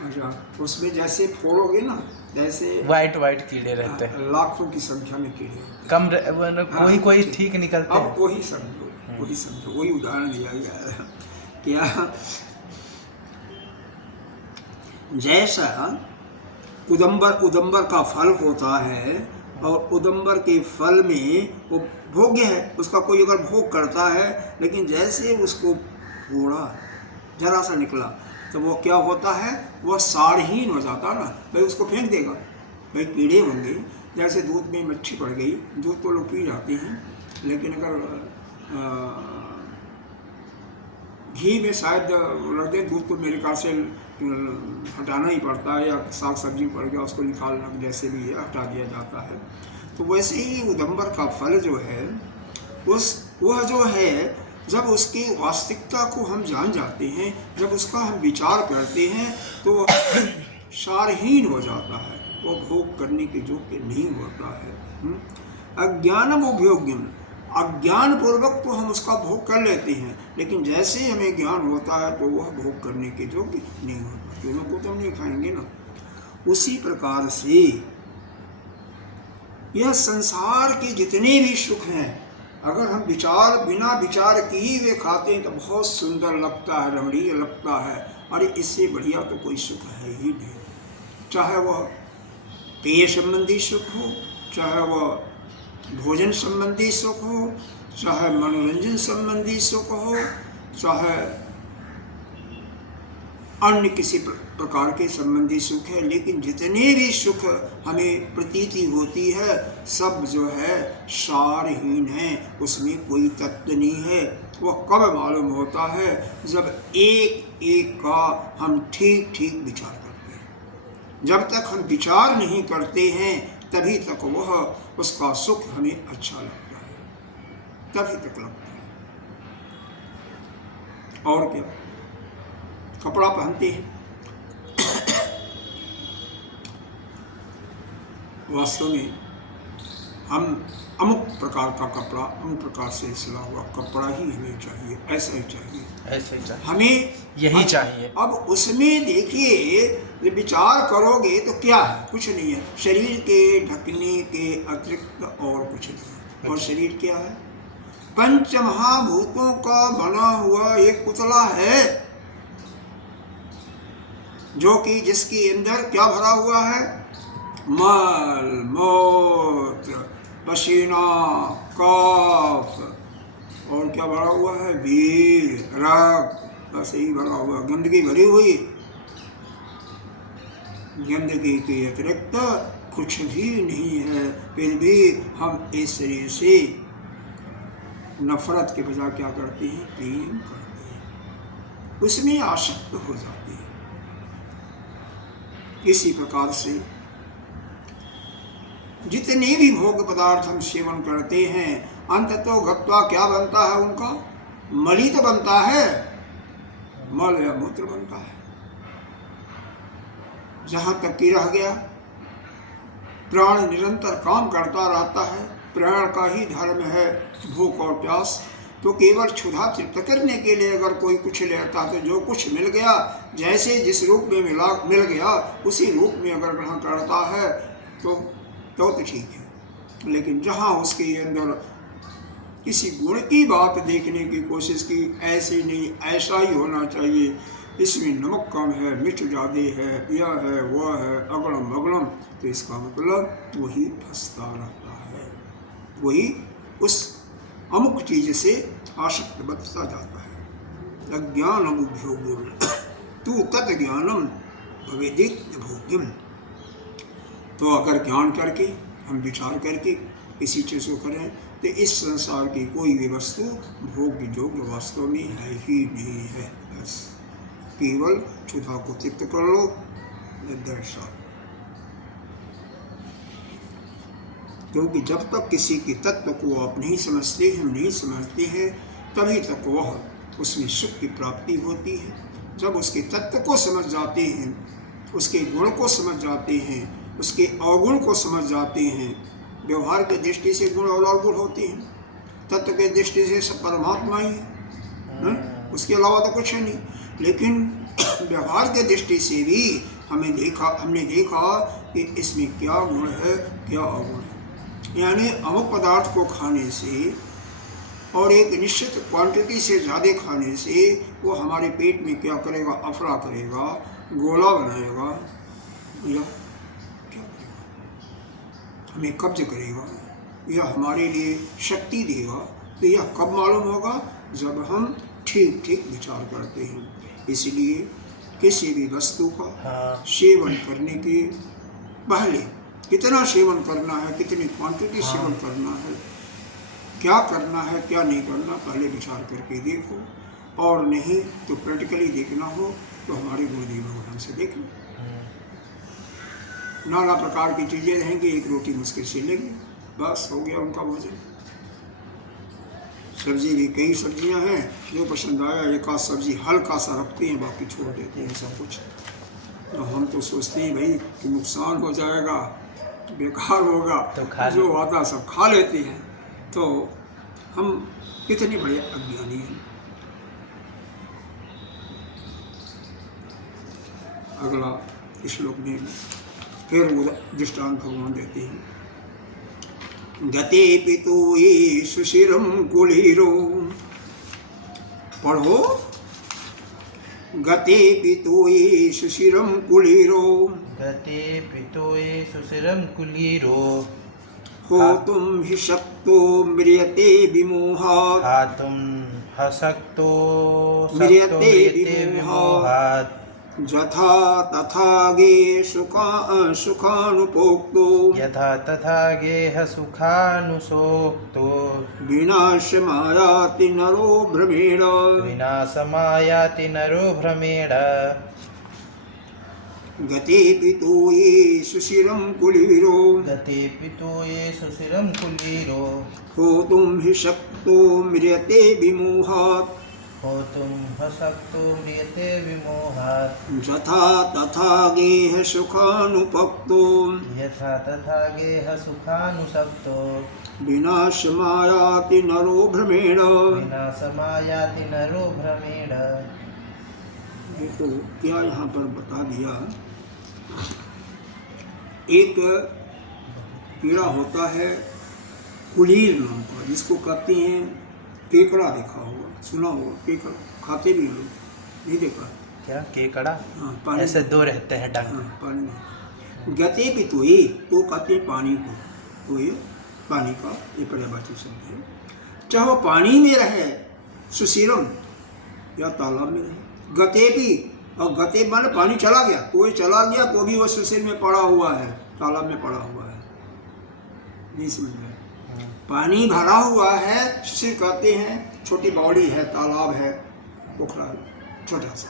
अच्छा, उसमें जैसे फोड़ोगे ना, जैसे वाइट वाइट कीड़े रहते हैं, लाखों की संख्या में कीड़े होते हैं। कोई कोई ठीक निकलते हैं। अब वही समझो, वही समझो, वही उदाहरण दिया गया है। क्या? जैसा उदम्बर का फल होता है, और उदम्बर के फल में वो भोग्य है, उसका कोई अगर भोग करता है, लेकिन जैसे उसको फोड़ा, जरा सा निकला, तो वो क्या होता है, वह सारहीन हो जाता ना, भाई उसको फेंक देगा। भाई कीड़े होंगे, जैसे दूध में मच्छी पड़ गई, दूध तो लोग पी जाते हैं, लेकिन अगर घी में शायद रख दें दूध को, मेरे ख्याल से हटाना ही पड़ता है, या साग सब्जी पड़ गया उसको निकालना, जैसे भी है हटा दिया जाता है। तो वैसे ही उदम्बर का फल जो है, वह जो है, जब उसकी वास्तविकता को हम जान जाते हैं, जब उसका हम विचार करते हैं, तो वह सारहीन हो जाता है, वो भोग करने के योग्य नहीं होता है। अज्ञानम उपयोग्यम, अज्ञान पूर्वक तो हम उसका भोग कर लेते हैं, लेकिन जैसे ही हमें ज्ञान होता है तो वह भोग करने के योग्य नहीं होता, दोनों को तो हम नहीं खाएंगे ना। उसी प्रकार से यह संसार के जितने भी सुख हैं, अगर हम बिना विचार किए हुए खाते हैं तो बहुत सुंदर लगता है, रमणीय लगता है। अरे इससे बढ़िया तो कोई सुख है ही नहीं, चाहे वह पेय संबंधी सुख हो, चाहे वह भोजन संबंधी सुख हो, चाहे मनोरंजन संबंधी सुख हो, चाहे अन्य किसी प्रकार के संबंधी सुख है। लेकिन जितने भी सुख हमें प्रतीति होती है सब जो है सारहीन है, उसमें कोई तत्व नहीं है। वह कब मालूम होता है? जब एक एक का हम ठीक ठीक विचार करते हैं। जब तक हम विचार नहीं करते हैं तभी तक वह उसका सुख हमें अच्छा लगता है, तभी तक लगता है। और क्या, कपड़ा पहनते हैं, वास्तव में हम अमुक प्रकार का कपड़ा, अमुक प्रकार से सिला हुआ कपड़ा ही हमें चाहिए, ऐसा ही चाहिए, ऐसे ही चाहिए, हमें यही चाहिए। अब उसमें देखिए विचार करोगे तो क्या है? कुछ नहीं है, शरीर के ढकने के अतिरिक्त और कुछ नहीं है। और शरीर क्या है? पंच महाभूतों का बना हुआ एक पुतला है, जो कि जिसके अंदर क्या भरा हुआ है? मल, मूत्र, पसीना, कफ, और क्या भरा हुआ है? वीर, रक्त, बस यही भरा हुआ। गंदगी भरी हुई, गंदगी के अतिरिक्त कुछ भी नहीं है। फिर भी हम इस शरीर से नफरत के बजाय क्या करते हैं? प्रेम करते हैं, उसमें आसक्त हो जाते हैं। इसी प्रकार से जितने भी भोग पदार्थ हम सेवन करते हैं, अंततः गत्वा क्या बनता है उनका? मल ही तो बनता है, मल या मूत्र बनता है। जहां तक कि रह गया, प्राण निरंतर काम करता रहता है, प्राण का ही धर्म है भूख और प्यास। तो केवल क्षुधा तृप्त करने के लिए अगर कोई कुछ लेता है तो जो कुछ मिल गया, जैसे जिस रूप में मिल गया उसी रूप में अगर ग्रहण करता है तो ठीक है। लेकिन जहाँ उसके अंदर किसी गुण की बात देखने की कोशिश की, ऐसे नहीं, ऐसा ही होना चाहिए, इसमें नमक कम है, मिर्च ज़्यादा है, यह है, वह है, अगड़म अगड़म, तो इसका मतलब वही फंसता रहता है, वही उस अमुक चीज से आसक्त बनता जाता है। अज्ञानम भोग्यम तू तत् ज्ञानम भवेदित भोग्यम। तो अगर ज्ञान करके हम विचार करके इसी चीज़ को करें तो इस संसार की कोई भी वस्तु भोग्य योग्य वास्तव में है ही नहीं है। बस केवल क्षुधा को तृप्त कर लो, दर्शा। क्योंकि जब तक किसी के तत्व को आप नहीं समझते हैं, नहीं समझते हैं, तभी तक वह उसमें सुख की प्राप्ति होती है। जब उसके तत्व को समझ जाते हैं, उसके गुण को समझ जाते हैं, उसके अवगुण को समझ जाते हैं। व्यवहार के दृष्टि से गुण और अवगुण होते हैं, तत्व के दृष्टि से सब परमात्मा ही है, उसके अलावा तो कुछ है नहीं। लेकिन व्यवहार के दृष्टि से भी हमने देखा कि इसमें क्या गुण है, क्या अवगुण है। यानी अमुक पदार्थ को खाने से और एक निश्चित क्वांटिटी से ज़्यादा खाने से वो हमारे पेट में क्या करेगा? अफरा करेगा, गोला बनाएगा, या क्या करेगा? हमें कब्ज करेगा, यह हमारे लिए शक्ति देगा। तो यह कब मालूम होगा? जब हम ठीक ठीक विचार करते हैं। इसलिए किसी भी वस्तु का सेवन करने के पहले कितना सेवन करना है, कितनी क्वांटिटी सेवन करना है, क्या करना है, क्या नहीं करना, पहले विचार करके देखो। और नहीं तो प्रैक्टिकली देखना हो तो हमारे गुरुदेव भगवान से देख लो। नाना प्रकार की चीज़ें रहेंगी, एक रोटी मुश्किल से लेंगे, बस हो गया उनका भोजन। सब्जी भी कई सब्जियां हैं, जो पसंद आया एक आध सब्जी हल्का सा रखते हैं, बाकी छोड़ देते हैं सब कुछ। तो हम तो सोचते हैं भाई कि नुकसान हो जाएगा, बेकार होगा, तो जो आता सब खा लेते हैं। तो हम कितने बड़े अज्ञानी हैं। अगला श्लोक में फिर वो दृष्टांत भगवान देते हैं। गते पितो ये सुशिरम कुलीरो, पढ़ो। गते पितो ये सुशिरम कुलीरो, गते पितो ये सुशिरम कुलीरो, होतुम हि शक्तो म्रियते विमोहात्, हातुम हसक्तो म्रियते विमोहात्, यथा तथा गे सुखानुपोक्तो, यथा तथा गेह सुखानुसोक्तो, विनाशमायाति नरो भ्रमेण, विनाशमायाति नरो भ्रमेण। गते पितो ये सुशिरं कुलीरो, गते पितो ये सुशिरं कुलीरो, होतुं हि शक्तो म्रियते विमोहात्, होतुं हसक्तो म्रियते विमोहात्, यथा तथा गेह सुखानुपक्तो, यथा तथा गेह सुखानुसक्तो, विनाशमायाति नरो भ्रमेण। विनाशमायाति नरो भ्रमेण। देखो क्या यहाँ पर बता दिया। एक कीड़ा होता है कुलीर नाम का, जिसको कहते हैं केकड़ा। देखा होगा, सुना होगा, केकड़ा खाते भी लोग, नहीं देखा? क्या केकड़ा? हाँ, पानी ऐसे दो रहते हैं डंक। हाँ, पानी में। गते भी तो ये तो कहते हैं पानी को, तो ये पानी का ये पर्यायवाची शब्द है। चाहे वो पानी में रहे, सुशीरम, या तालाब में रहे। गते भी, और गते माने पानी चला गया, कोई चला गया तो भी वो सुशील में पड़ा हुआ है, तालाब में पड़ा हुआ है। नहीं समझ में? पानी भरा हुआ है, सुशील कहते हैं, छोटी बावड़ी है, तालाब है, पोखरा है, छोटा सा।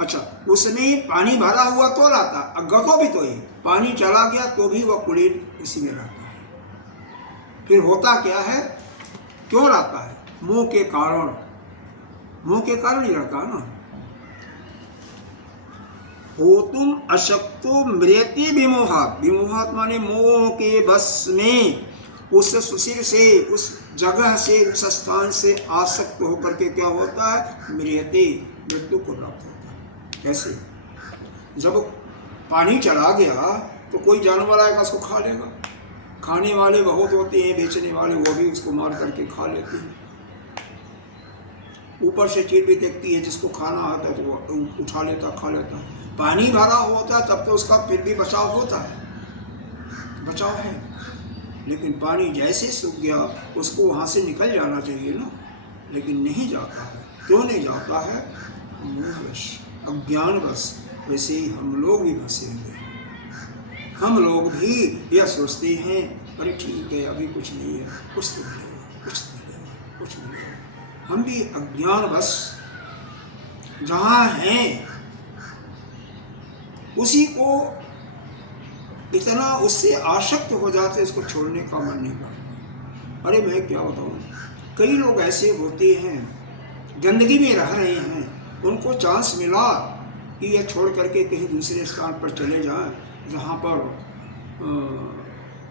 अच्छा, उसमें पानी भरा हुआ तो रहता, गतो भी तो ही पानी चला गया तो भी वह कुलीन उसी में रहता है। फिर होता क्या है, क्यों रहता है? मोह के कारण, मोह के कारण ही रहता है ना। होतुम अशक्तो म्रियते विमोहात्, विमोहात् माने मोह के बस में, उस सुशील से, उस जगह से, उस स्थान से आसक्त होकर के क्या होता है? म्रियते, मृत्यु को प्राप्त होता है। कैसे? जब पानी चला गया तो कोई जानवर आएगा, उसको खा लेगा। खाने वाले बहुत होते हैं, बेचने वाले, वो भी उसको मार करके खा लेते हैं। ऊपर से चीड़ भी देखती है, जिसको खाना आता है तो वो उठा लेता, खा लेता है। पानी भरा होता है तब तो उसका फिर भी बचाव होता है, बचाव है। लेकिन पानी जैसे सूख गया, उसको वहाँ से निकल जाना चाहिए ना, लेकिन नहीं जाता है। क्यों नहीं जाता है? मोहवश, अज्ञानवश। वैसे ही हम लोग भी फंसे हुए हैं। हम लोग भी यह सोचते हैं, अरे ठीक है, अभी कुछ नहीं है, कुछ तो मिलेगा, कुछ तो मिलेगा, कुछ मिलेगा। हम भी अज्ञानवश जहाँ हैं उसी को इतना उससे आसक्त हो जाते, इसको छोड़ने का मन नहीं करता। अरे मैं क्या बताऊँ, कई लोग ऐसे होते हैं, गंदगी में रह रहे हैं, उनको चांस मिला कि यह छोड़ करके कहीं दूसरे स्थान पर चले जाएं, जहाँ पर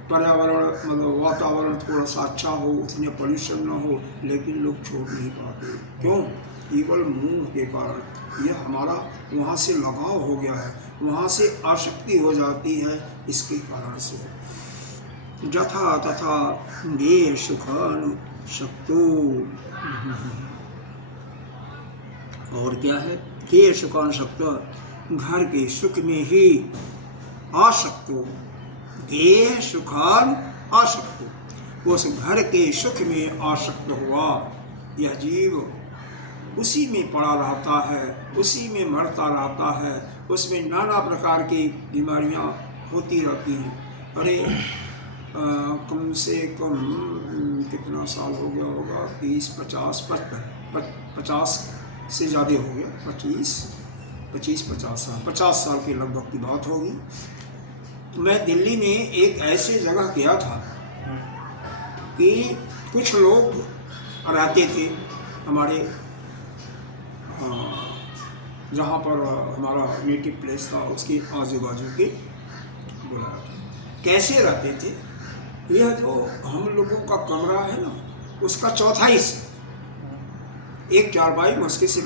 पर्यावरण, मतलब वातावरण थोड़ा सा अच्छा हो, उतने पॉल्यूशन ना हो, लेकिन लोग छोड़ नहीं पाते। क्यों? केवल मोह के कारण। यह हमारा वहाँ से लगाव हो गया है, वहाँ से आसक्ति हो जाती है, इसके कारण से। यथा तथा गे सुखानुशक्तो, और क्या है? गे सुखानुशक्त, घर के सुख में ही आसक्तो, गे सुखान आसक्तो, उस घर के सुख में आसक्त हुआ यह जीव उसी में पड़ा रहता है, उसी में मरता रहता है, उसमें नाना प्रकार की बीमारियां होती रहती हैं। अरे कम से कम कितना साल हो गया होगा, 30, 50, 50 से ज़्यादा हो गया, 50 साल, 50 साल के लगभग की बात होगी। मैं दिल्ली में एक ऐसे जगह गया था कि कुछ लोग रहते थे हमारे, जहाँ पर हमारा नेटिव प्लेस था, उसके आजू बाजू के बोला था। कैसे रहते थे? यह जो हम लोगों का कमरा है ना, उसका चौथा हिस्सा, एक चारपाई मुश्किल से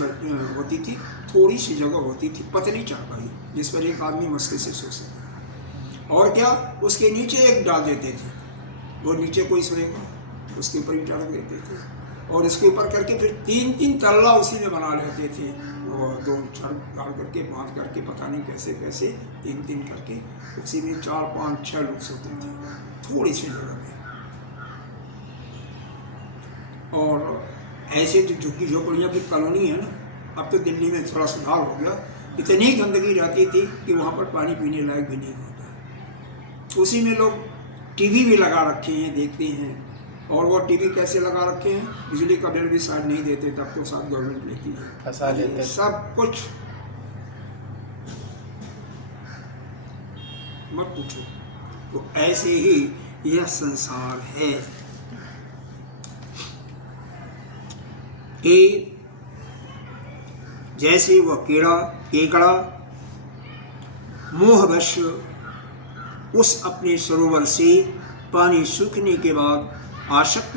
होती थी, थोड़ी सी जगह होती थी, पतली चारपाई जिस पर एक आदमी मुश्किल से सो सकता। और क्या, उसके नीचे एक डाल देते थे, वो नीचे कोई सोएगा उसके ऊपर ईंटा रख देते थे, और इसके ऊपर करके फिर 3-3 तल्ला उसी में बना लेते थे, और 2 छड़ डाल करके बांध करके पता नहीं कैसे कैसे 3-3 करके उसी में 4-5-6 लोग सोते थे थोड़ी सी जगह में। और ऐसे जो झुग्गी झोपड़ियाँ की कॉलोनी है ना, अब तो दिल्ली में थोड़ा सुधार हो गया, इतनी गंदगी रहती थी कि वहाँ पर पानी पीने लायक भी नहीं होता। उसी में लोग टीवी भी लगा रखे हैं, देखते हैं। और वो टीवी कैसे लगा रखे हैं, बिजली का बिल भी शायद नहीं देते, तब तो शायद गवर्नमेंट लेती है, फंसा लेते सब कुछ मत पूछो। तो ऐसे ही यह संसार है कि जैसे वह केकड़ा मोहवश उस अपने सरोवर से पानी सूखने के बाद आसक्त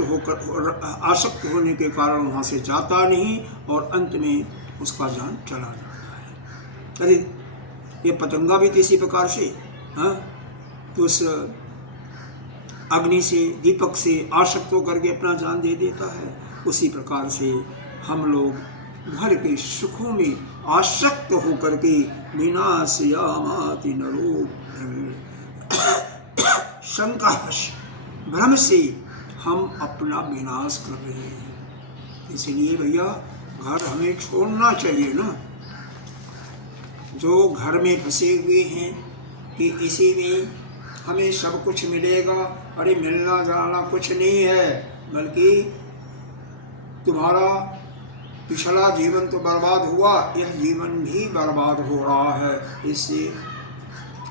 होने के कारण वहाँ से जाता नहीं, और अंत में उसका जान चला जाता है। ये पतंगा भी तो इसी प्रकार से उस अग्नि से, दीपक से आसक्त होकर के अपना जान दे देता है। उसी प्रकार से हम लोग घर के सुखों में आसक्त होकर के विनाशयामाति नरो शंकाश भ्रम से हम अपना विनाश कर रहे हैं। इसलिए भैया घर हमें छोड़ना चाहिए ना। जो घर में फंसे हुए हैं कि इसी में हमें सब कुछ मिलेगा, अरे मिलना जाना कुछ नहीं है, बल्कि तुम्हारा पिछला जीवन तो बर्बाद हुआ, यह जीवन भी बर्बाद हो रहा है। इससे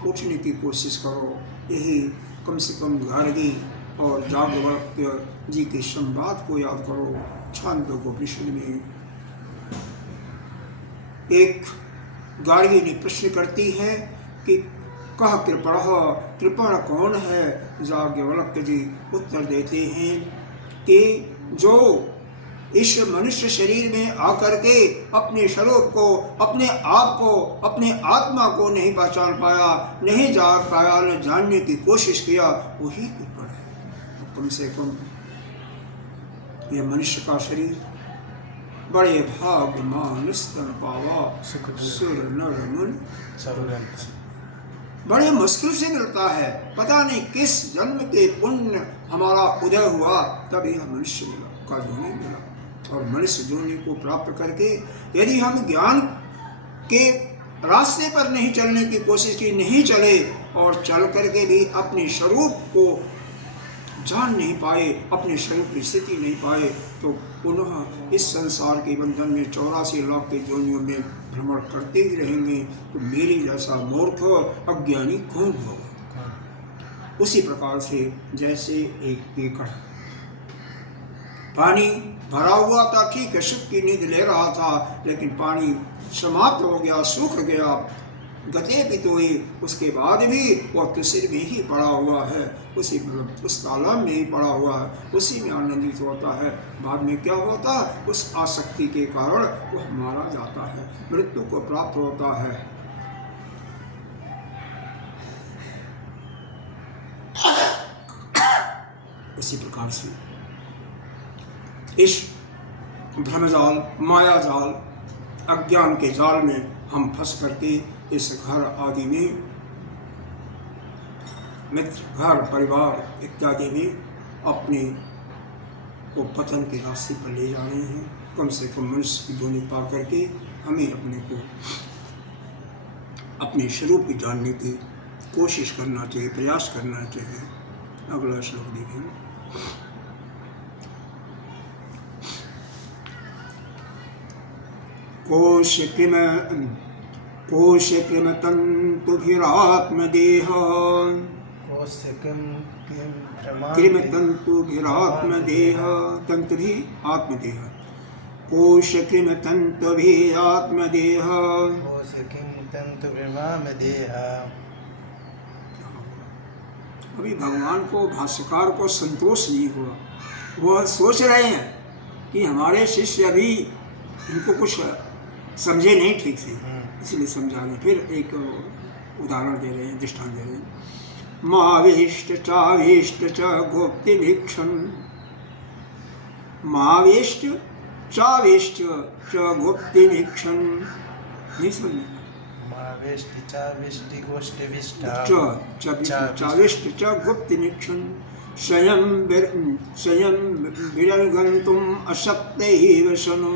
उठने की कोशिश करो। यही कम से कम गार्गी और याज्ञवल्क्य जी के संवाद को याद करो। छांदोग्योपनिषद में एक गार्गी ने प्रश्न करती है कि कह कृपण कौन है। याज्ञवल्क्य जी उत्तर देते हैं कि जो इस मनुष्य शरीर में आकर के अपने स्वरूप को, अपने आप को, अपने आत्मा को नहीं पहचान पाया, नहीं जान पाया, न जानने की कोशिश किया, वही कृपण है। तो कम से कम यह मनुष्य का शरीर बड़े भाग्यमान स्तन पावा सुर नर मुनि, बड़े मुश्किल से मिलता है। पता नहीं किस जन्म के पुण्य हमारा उदय हुआ, तब यह मनुष्य का जोनी मिला। और मनुष्य जोनी को प्राप्त करके यदि हम ज्ञान के रास्ते पर नहीं चलने की कोशिश की, नहीं चले और चल करके भी अपने स्वरूप को जान नहीं पाए, अपने स्वरूप की स्थिति नहीं पाए, तो पुनः इस संसार के बंधन में 84 लाख के जोनियों में भ्रमण करते ही रहेंगे। तो मेरी जैसा मूर्ख अज्ञानी कौन होगा। उसी प्रकार से जैसे एक केकड़ पानी भरा हुआ था, ठीक है, सुख की नींद ले रहा था, लेकिन पानी समाप्त हो गया, सूख गया, गते पितोई, उसके बाद भी वह किसी में ही पड़ा हुआ है, उसी मतलब उस तालाब में ही पड़ा हुआ है, उसी में आनंदित होता है। बाद में क्या होता है, उस आसक्ति के कारण वह मारा जाता है, मृत्यु को प्राप्त होता है। इसी प्रकार से इस भ्रमजाल, मायाजाल, अज्ञान के जाल में हम फंस करके इस घर आदि में, मित्र, घर, परिवार इत्यादि में अपने को पतन के रास्ते पर ले जा रहे हैं। कम से कम मनुष्य की जोनी पा करके हमें अपने को, अपने स्वरूप को जानने की कोशिश करना चाहिए, प्रयास करना चाहिए। अगला श्लोक देखें। कोशकिम तंतुभिरात्मदेह, किम तंतुभिरात्मदेह, तंतुभि आत्मदेह, कोशकिम तंतुभिरात्मदेह, अभी भगवान को, भाष्यकार को संतोष नहीं हुआ। वह सोच रहे हैं कि हमारे शिष्य अभी इनको कुछ समझे नहीं ठीक से, इसलिए समझा रहे हैं। फिर एक उदाहरण दे रहे हैं, दृष्टांत दे रहे हैं। मावेष्ट चावेष्ट च गोप्तिभीक्षण, मावेष्ट चावेष्ट च गोप्तिभीक्षण, नहीं समझ मावेष्टि चावेष्टि गोष्ठिभिष्ट चाविष्ट च गुप्तिनिक्षण स्वयं विरर्गन्तुम् अशक्तैः शनु,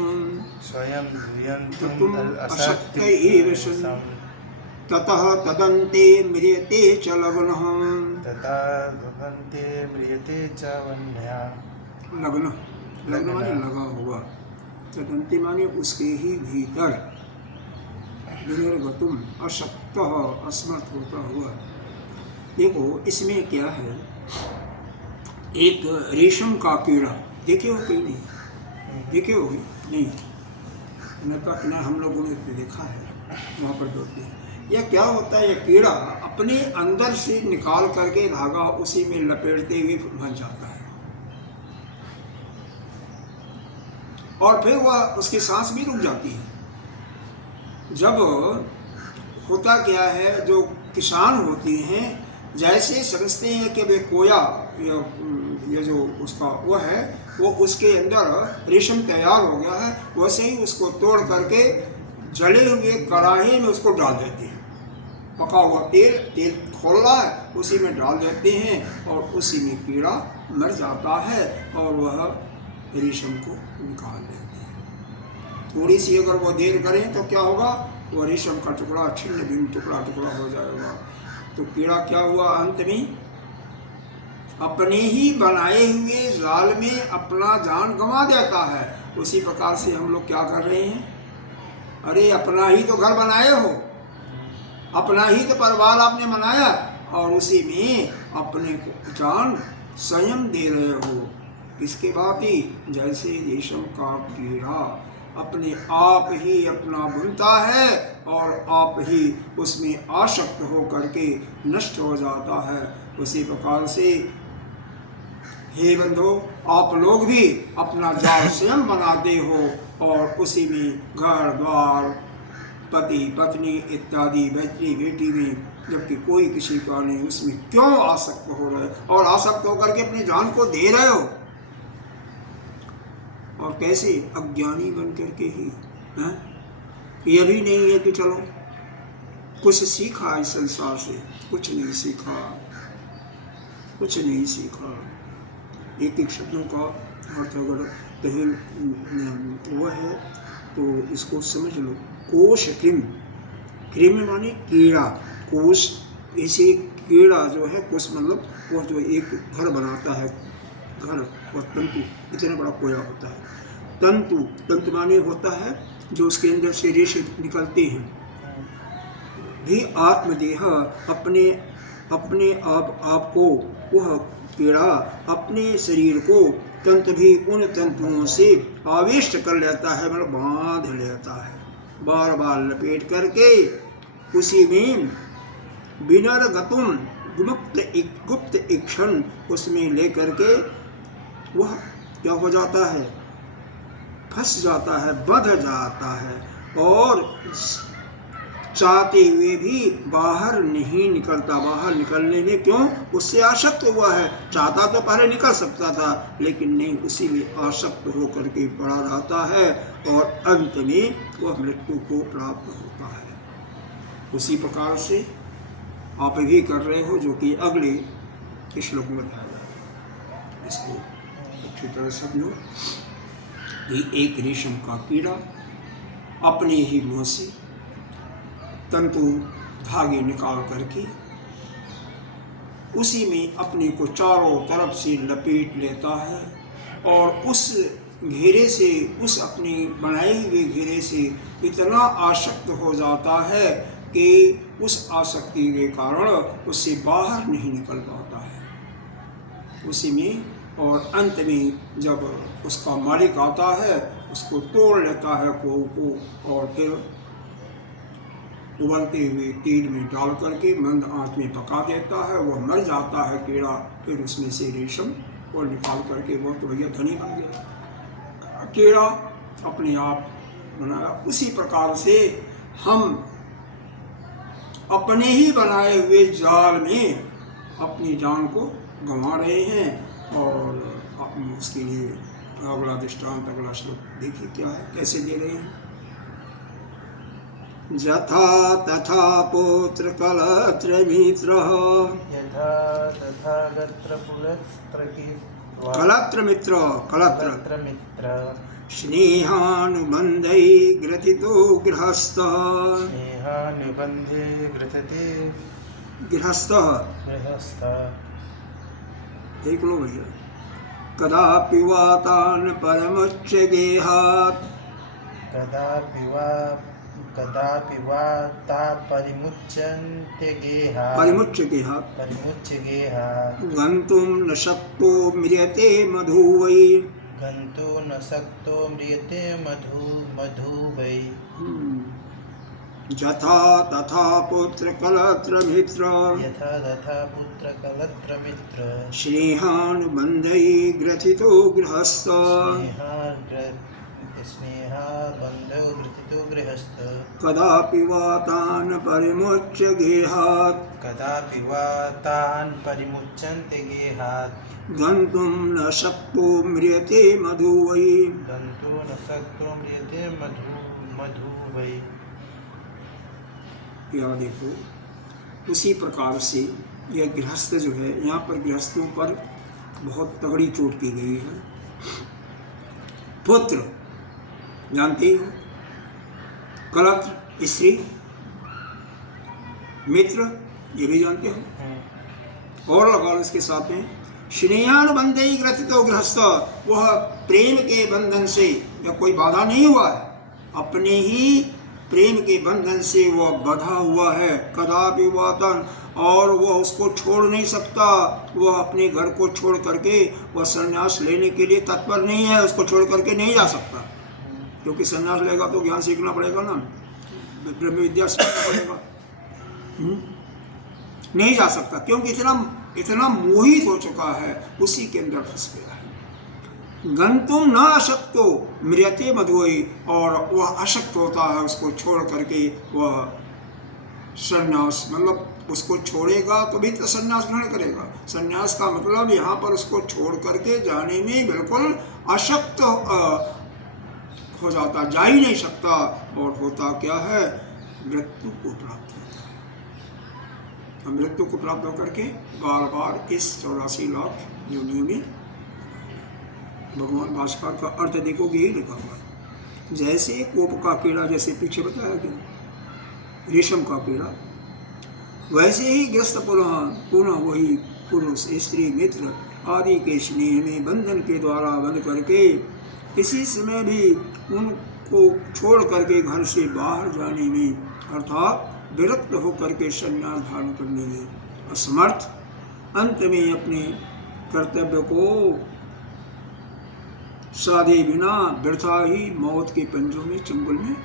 स्वयं तुम अशक्तैः शनु, ततः तदन्ते म्रियते च लग्नः, तथा भवन्ते म्रियते च वन्या। लग्न, लग्न माने लगा हुआ, तदन्ते माने उसके ही भीतर, विरर्गतुम अशक्त, असमर्थ होता हुआ। देखो इसमें क्या है, एक रेशम का कीड़ा देखे हो कहीं? नहीं देखे हो? नहीं, न तक न हम लोगों ने देखा है, वहाँ पर दौड़ते हैं। यह क्या होता है, यह कीड़ा अपने अंदर से निकाल करके धागा उसी में लपेटते हुए बन जाता है, और फिर वह उसकी सांस भी रुक जाती है। जब होता क्या है, जो किसान होते हैं जैसे समझते हैं कि वे कोया ये जो उसका वो है, वो उसके अंदर रेशम तैयार हो गया है, वैसे ही उसको तोड़ करके जले हुए कढ़ाई में उसको डाल देते हैं। पका हुआ तेल खोल रहा है, उसी में डाल देते हैं और उसी में कीड़ा मर जाता है और वह रेशम को निकाल लेते हैं। थोड़ी सी अगर वो देर करें तो क्या होगा, वो रेशम का टुकड़ा छिन्न भिन्न टुकड़ा हो जाएगा। तो कीड़ा क्या हुआ, अंत में अपने ही बनाए हुए जाल में अपना जान गंवा देता है। उसी प्रकार से हम लोग क्या कर रहे हैं, अरे अपना ही तो घर बनाए हो, अपना ही तो परिवार आपने बनाया, और उसी में अपने को जान स्वयं दे रहे हो। किसके भांति, जैसे रेशम का कीड़ा अपने आप ही अपना बुनता है और आप ही उसमें आसक्त हो करके नष्ट हो जाता है। उसी प्रकार से हे बंधो, आप लोग भी अपना जाल स्वयं बनाते हो और उसी में घर द्वार, पति पत्नी इत्यादि, बेटी बेटी में, जबकि कोई किसी का नहीं, उसमें क्यों आसक्त हो रहे हो, और आसक्त होकर के अपनी जान को दे रहे हो, और कैसे अज्ञानी बन करके ही। यह भी नहीं है कि चलो कुछ सीखा इस संसार से, कुछ नहीं सीखा, कुछ नहीं सीखा। एक एक शब्दों का अर्थ अगर वो है तो इसको समझ लो। कोश कृम, कृम माने कीड़ा, कोश ऐसे कीड़ा जो है, कोश मतलब वो जो एक घर बनाता है, घर और तंतु, इतना बड़ा कोया होता है। तंतु, तंतु माने होता है जो उसके अंदर से रेशे निकलते हैं। भी आत्मदेह, अपने आप को, वह कीड़ा अपने शरीर को तंतु भी उन तंतुओं से आविष्ट कर लेता है, मतलब बांध लेता है, बार बार लपेट करके उसी में विनर्गतुम गुप्त इक्षण, उसमें लेकर के वह क्या हो जाता है, फंस जाता है, बंध जाता है, और चाहते हुए भी बाहर नहीं निकलता। बाहर निकलने में क्यों, उससे आसक्त हुआ है। चाहता तो पहले निकल सकता था, लेकिन नहीं, उसी में आसक्त होकर के पड़ा रहता है और अंत में वह मृत्यु को प्राप्त होता है। उसी प्रकार से आप भी कर रहे हो, जो कि अगले श्लोक में बताया। इसको अच्छी तरह समझो कि एक रेशम का कीड़ा अपने ही मुँह से तंतु धागे निकाल करके उसी में अपने को चारों तरफ से लपेट लेता है, और उस घेरे से, उस अपने बनाए हुए घेरे से इतना आसक्त हो जाता है कि उस आसक्ति के कारण उससे बाहर नहीं निकल पाता है उसी में। और अंत में जब उसका मालिक आता है, उसको तोड़ लेता है को, और फिर उबलते हुए तेल में डाल करके मंद आंच में पका देता है, वह मर जाता है कीड़ा, फिर उसमें से रेशम और निकाल करके वो तो भैया धनी बन गया। कीड़ा अपने आप बनाया। उसी प्रकार से हम अपने ही बनाए हुए जाल में अपनी जान को गंवा रहे हैं। और उसके लिए अगला दृष्टांत, अगला श्लोक देखिए क्या है, कैसे दे रहे हैं। यथा तथा पौत्र कलत्र मित्र, यथा तथा गत्र पुलस्त्र की कलत्र मित्र, कलत्र गत्र मित्र स्नेहानुबंधै ग्रथितो गृहस्थ, स्नेहानुबंधे गृहते गृहस्थ गृहस्थ। देख लो भैया। कदापि वातान परमोच्च गेहात्, कदापि वा ता परिमुच्यन्ते गेहात्, परिमुच्च गेहात् परिमुच्य गेहा गन्तुं न शक्तो म्रियते मधु वै, गन्तु न शक्तो म्रियते मधु वै। यथा तथा पुत्र कलत्र मित्र, यथा तथा पुत्र कलत्र मित्र स्नेहानुबंधै ग्रथितो गृहस्थ, स्नेहाबन्धौ गृहीतो गृहस्थ। कदापि वातान परिमुच्च गेहात्, कदापि वा तान् परिमुच्यन्ते गेहात्, गन्तुं न शक्तो म्रियते मधु वै, गन्तु न शक्तो म्रियते मधु वै। या देखो, उसी प्रकार से यह गृहस्थ जो है, यहाँ पर गृहस्थों पर बहुत तगड़ी चोट की गई है। पुत्र जानते हो, कलत्र स्त्री, मित्र ये भी जानते हो, और लगा लो इसके साथ में स्नेहानुबंधे ग्रथितो गृहस्थ, वह प्रेम के बंधन से या कोई बाधा नहीं हुआ है, अपने ही प्रेम के बंधन से वह बंधा हुआ है। कदापि वातन, और वह उसको छोड़ नहीं सकता, वह अपने घर को छोड़ करके वह संन्यास लेने के लिए तत्पर नहीं है, उसको छोड़ करके नहीं जा सकता, क्योंकि संन्यास लेगा तो ज्ञान सीखना पड़ेगा ना, ब्रह्म विद्या सीखना पड़ेगा। नहीं जा सकता, क्योंकि इतना मोहित हो चुका है, उसी के अंदर फंस गया है। गंतुम न अशक्तो म्रियते मधुई, और वह अशक्त होता है, उसको छोड़ करके वह संन्यास, मतलब उसको छोड़ेगा तो भी तो संन्यास ग्रहण करेगा। संन्यास का मतलब यहाँ पर उसको छोड़ करके जाने में बिल्कुल अशक्त हो जाता, जा ही नहीं सकता, और होता क्या है, मृत्यु को प्राप्त होता है। मृत्यु को प्राप्त होकर के बार बार इस 84 लाख योनियों में, भगवान भास्कर का अर्थ देखोगे यही लिखा हुआ है। जैसे कोप का कीड़ा, जैसे पीछे बताया गया, रेशम का कीड़ा, वैसे ही ग्रस्त पुनः वही पुरुष, स्त्री, मित्र आदि के स्नेह में बंधन के द्वारा बंध करके किसी समय भी उनको छोड़ करके घर से बाहर जाने में, अर्थात विरक्त होकर के संन्यास धारण करने में असमर्थ, अंत में अपने कर्तव्य को साधे बिना व्यर्था ही मौत के पंजों में, चंगुल में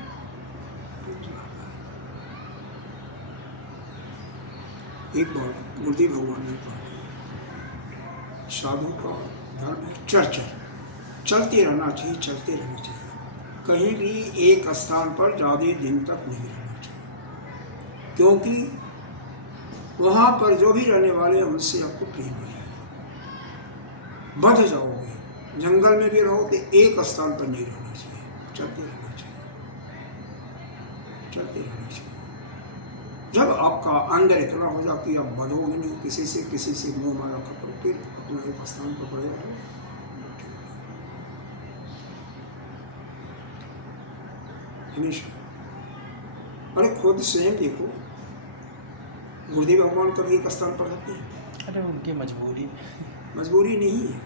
एक बार गुरुदेव भगवान ने कहा, साधु का धर्म है चर्चा, चलते रहना चाहिए, चलते रहना चाहिए, कहीं भी एक स्थान पर ज़्यादा दिन तक नहीं रहना चाहिए, क्योंकि वहाँ पर जो भी रहने वाले हैं उनसे आपको प्रेम है, बढ़ जाओगे। जंगल में भी रहो तो एक स्थान पर नहीं रहना चाहिए, चलते रहना चाहिए, चलते रहना चाहिए। जब आपका अंदर इतना हो जाए कि आप बंधोगे नहीं किसी से मोह माया खत्म, फिर अपना एक स्थान पर पड़े रहो। हमेशा, अरे खुद स्वयं देखो, गुरुदेव भगवान कभी एक स्थान पर रहते हैं। अरे उनकी मजबूरी नहीं है,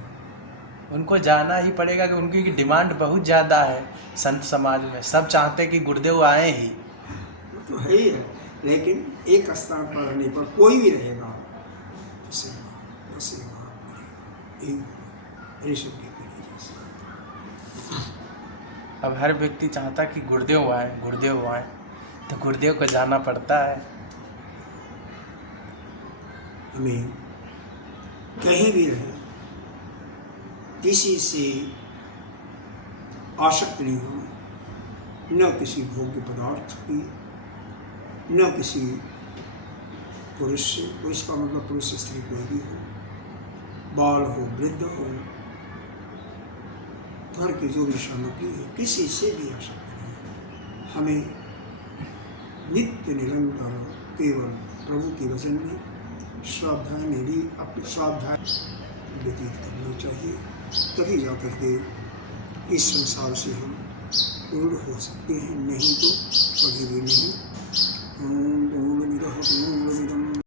उनको जाना ही पड़ेगा, कि उनकी डिमांड बहुत ज़्यादा है संत समाज में, सब चाहते हैं कि गुरुदेव आए ही। तो है ही है, लेकिन एक स्थान पर रहने पर कोई भी रहेगा अब हर व्यक्ति चाहता कि गुरुदेव आए, तो गुरुदेव को जाना पड़ता है। हमें कहीं भी रहे किसी से आसक्त नहीं होना, न किसी भोग्य पदार्थ की, न किसी पुरुष से। पुरुष का मतलब पुरुष स्त्री कोई भी हो, बाल हो, वृद्ध हो, घर की जो भी सामग्री है, किसी से भी आसक्त नहीं। हमें नित्य निरंतर केवल प्रभु के वचन में स्वाध्याय में भी अपने स्वाध्याय व्यतीत करना चाहिए, तभी जाकर के इस संसार से हम पूर्ण हो सकते हैं, नहीं तो कभी भी नहीं।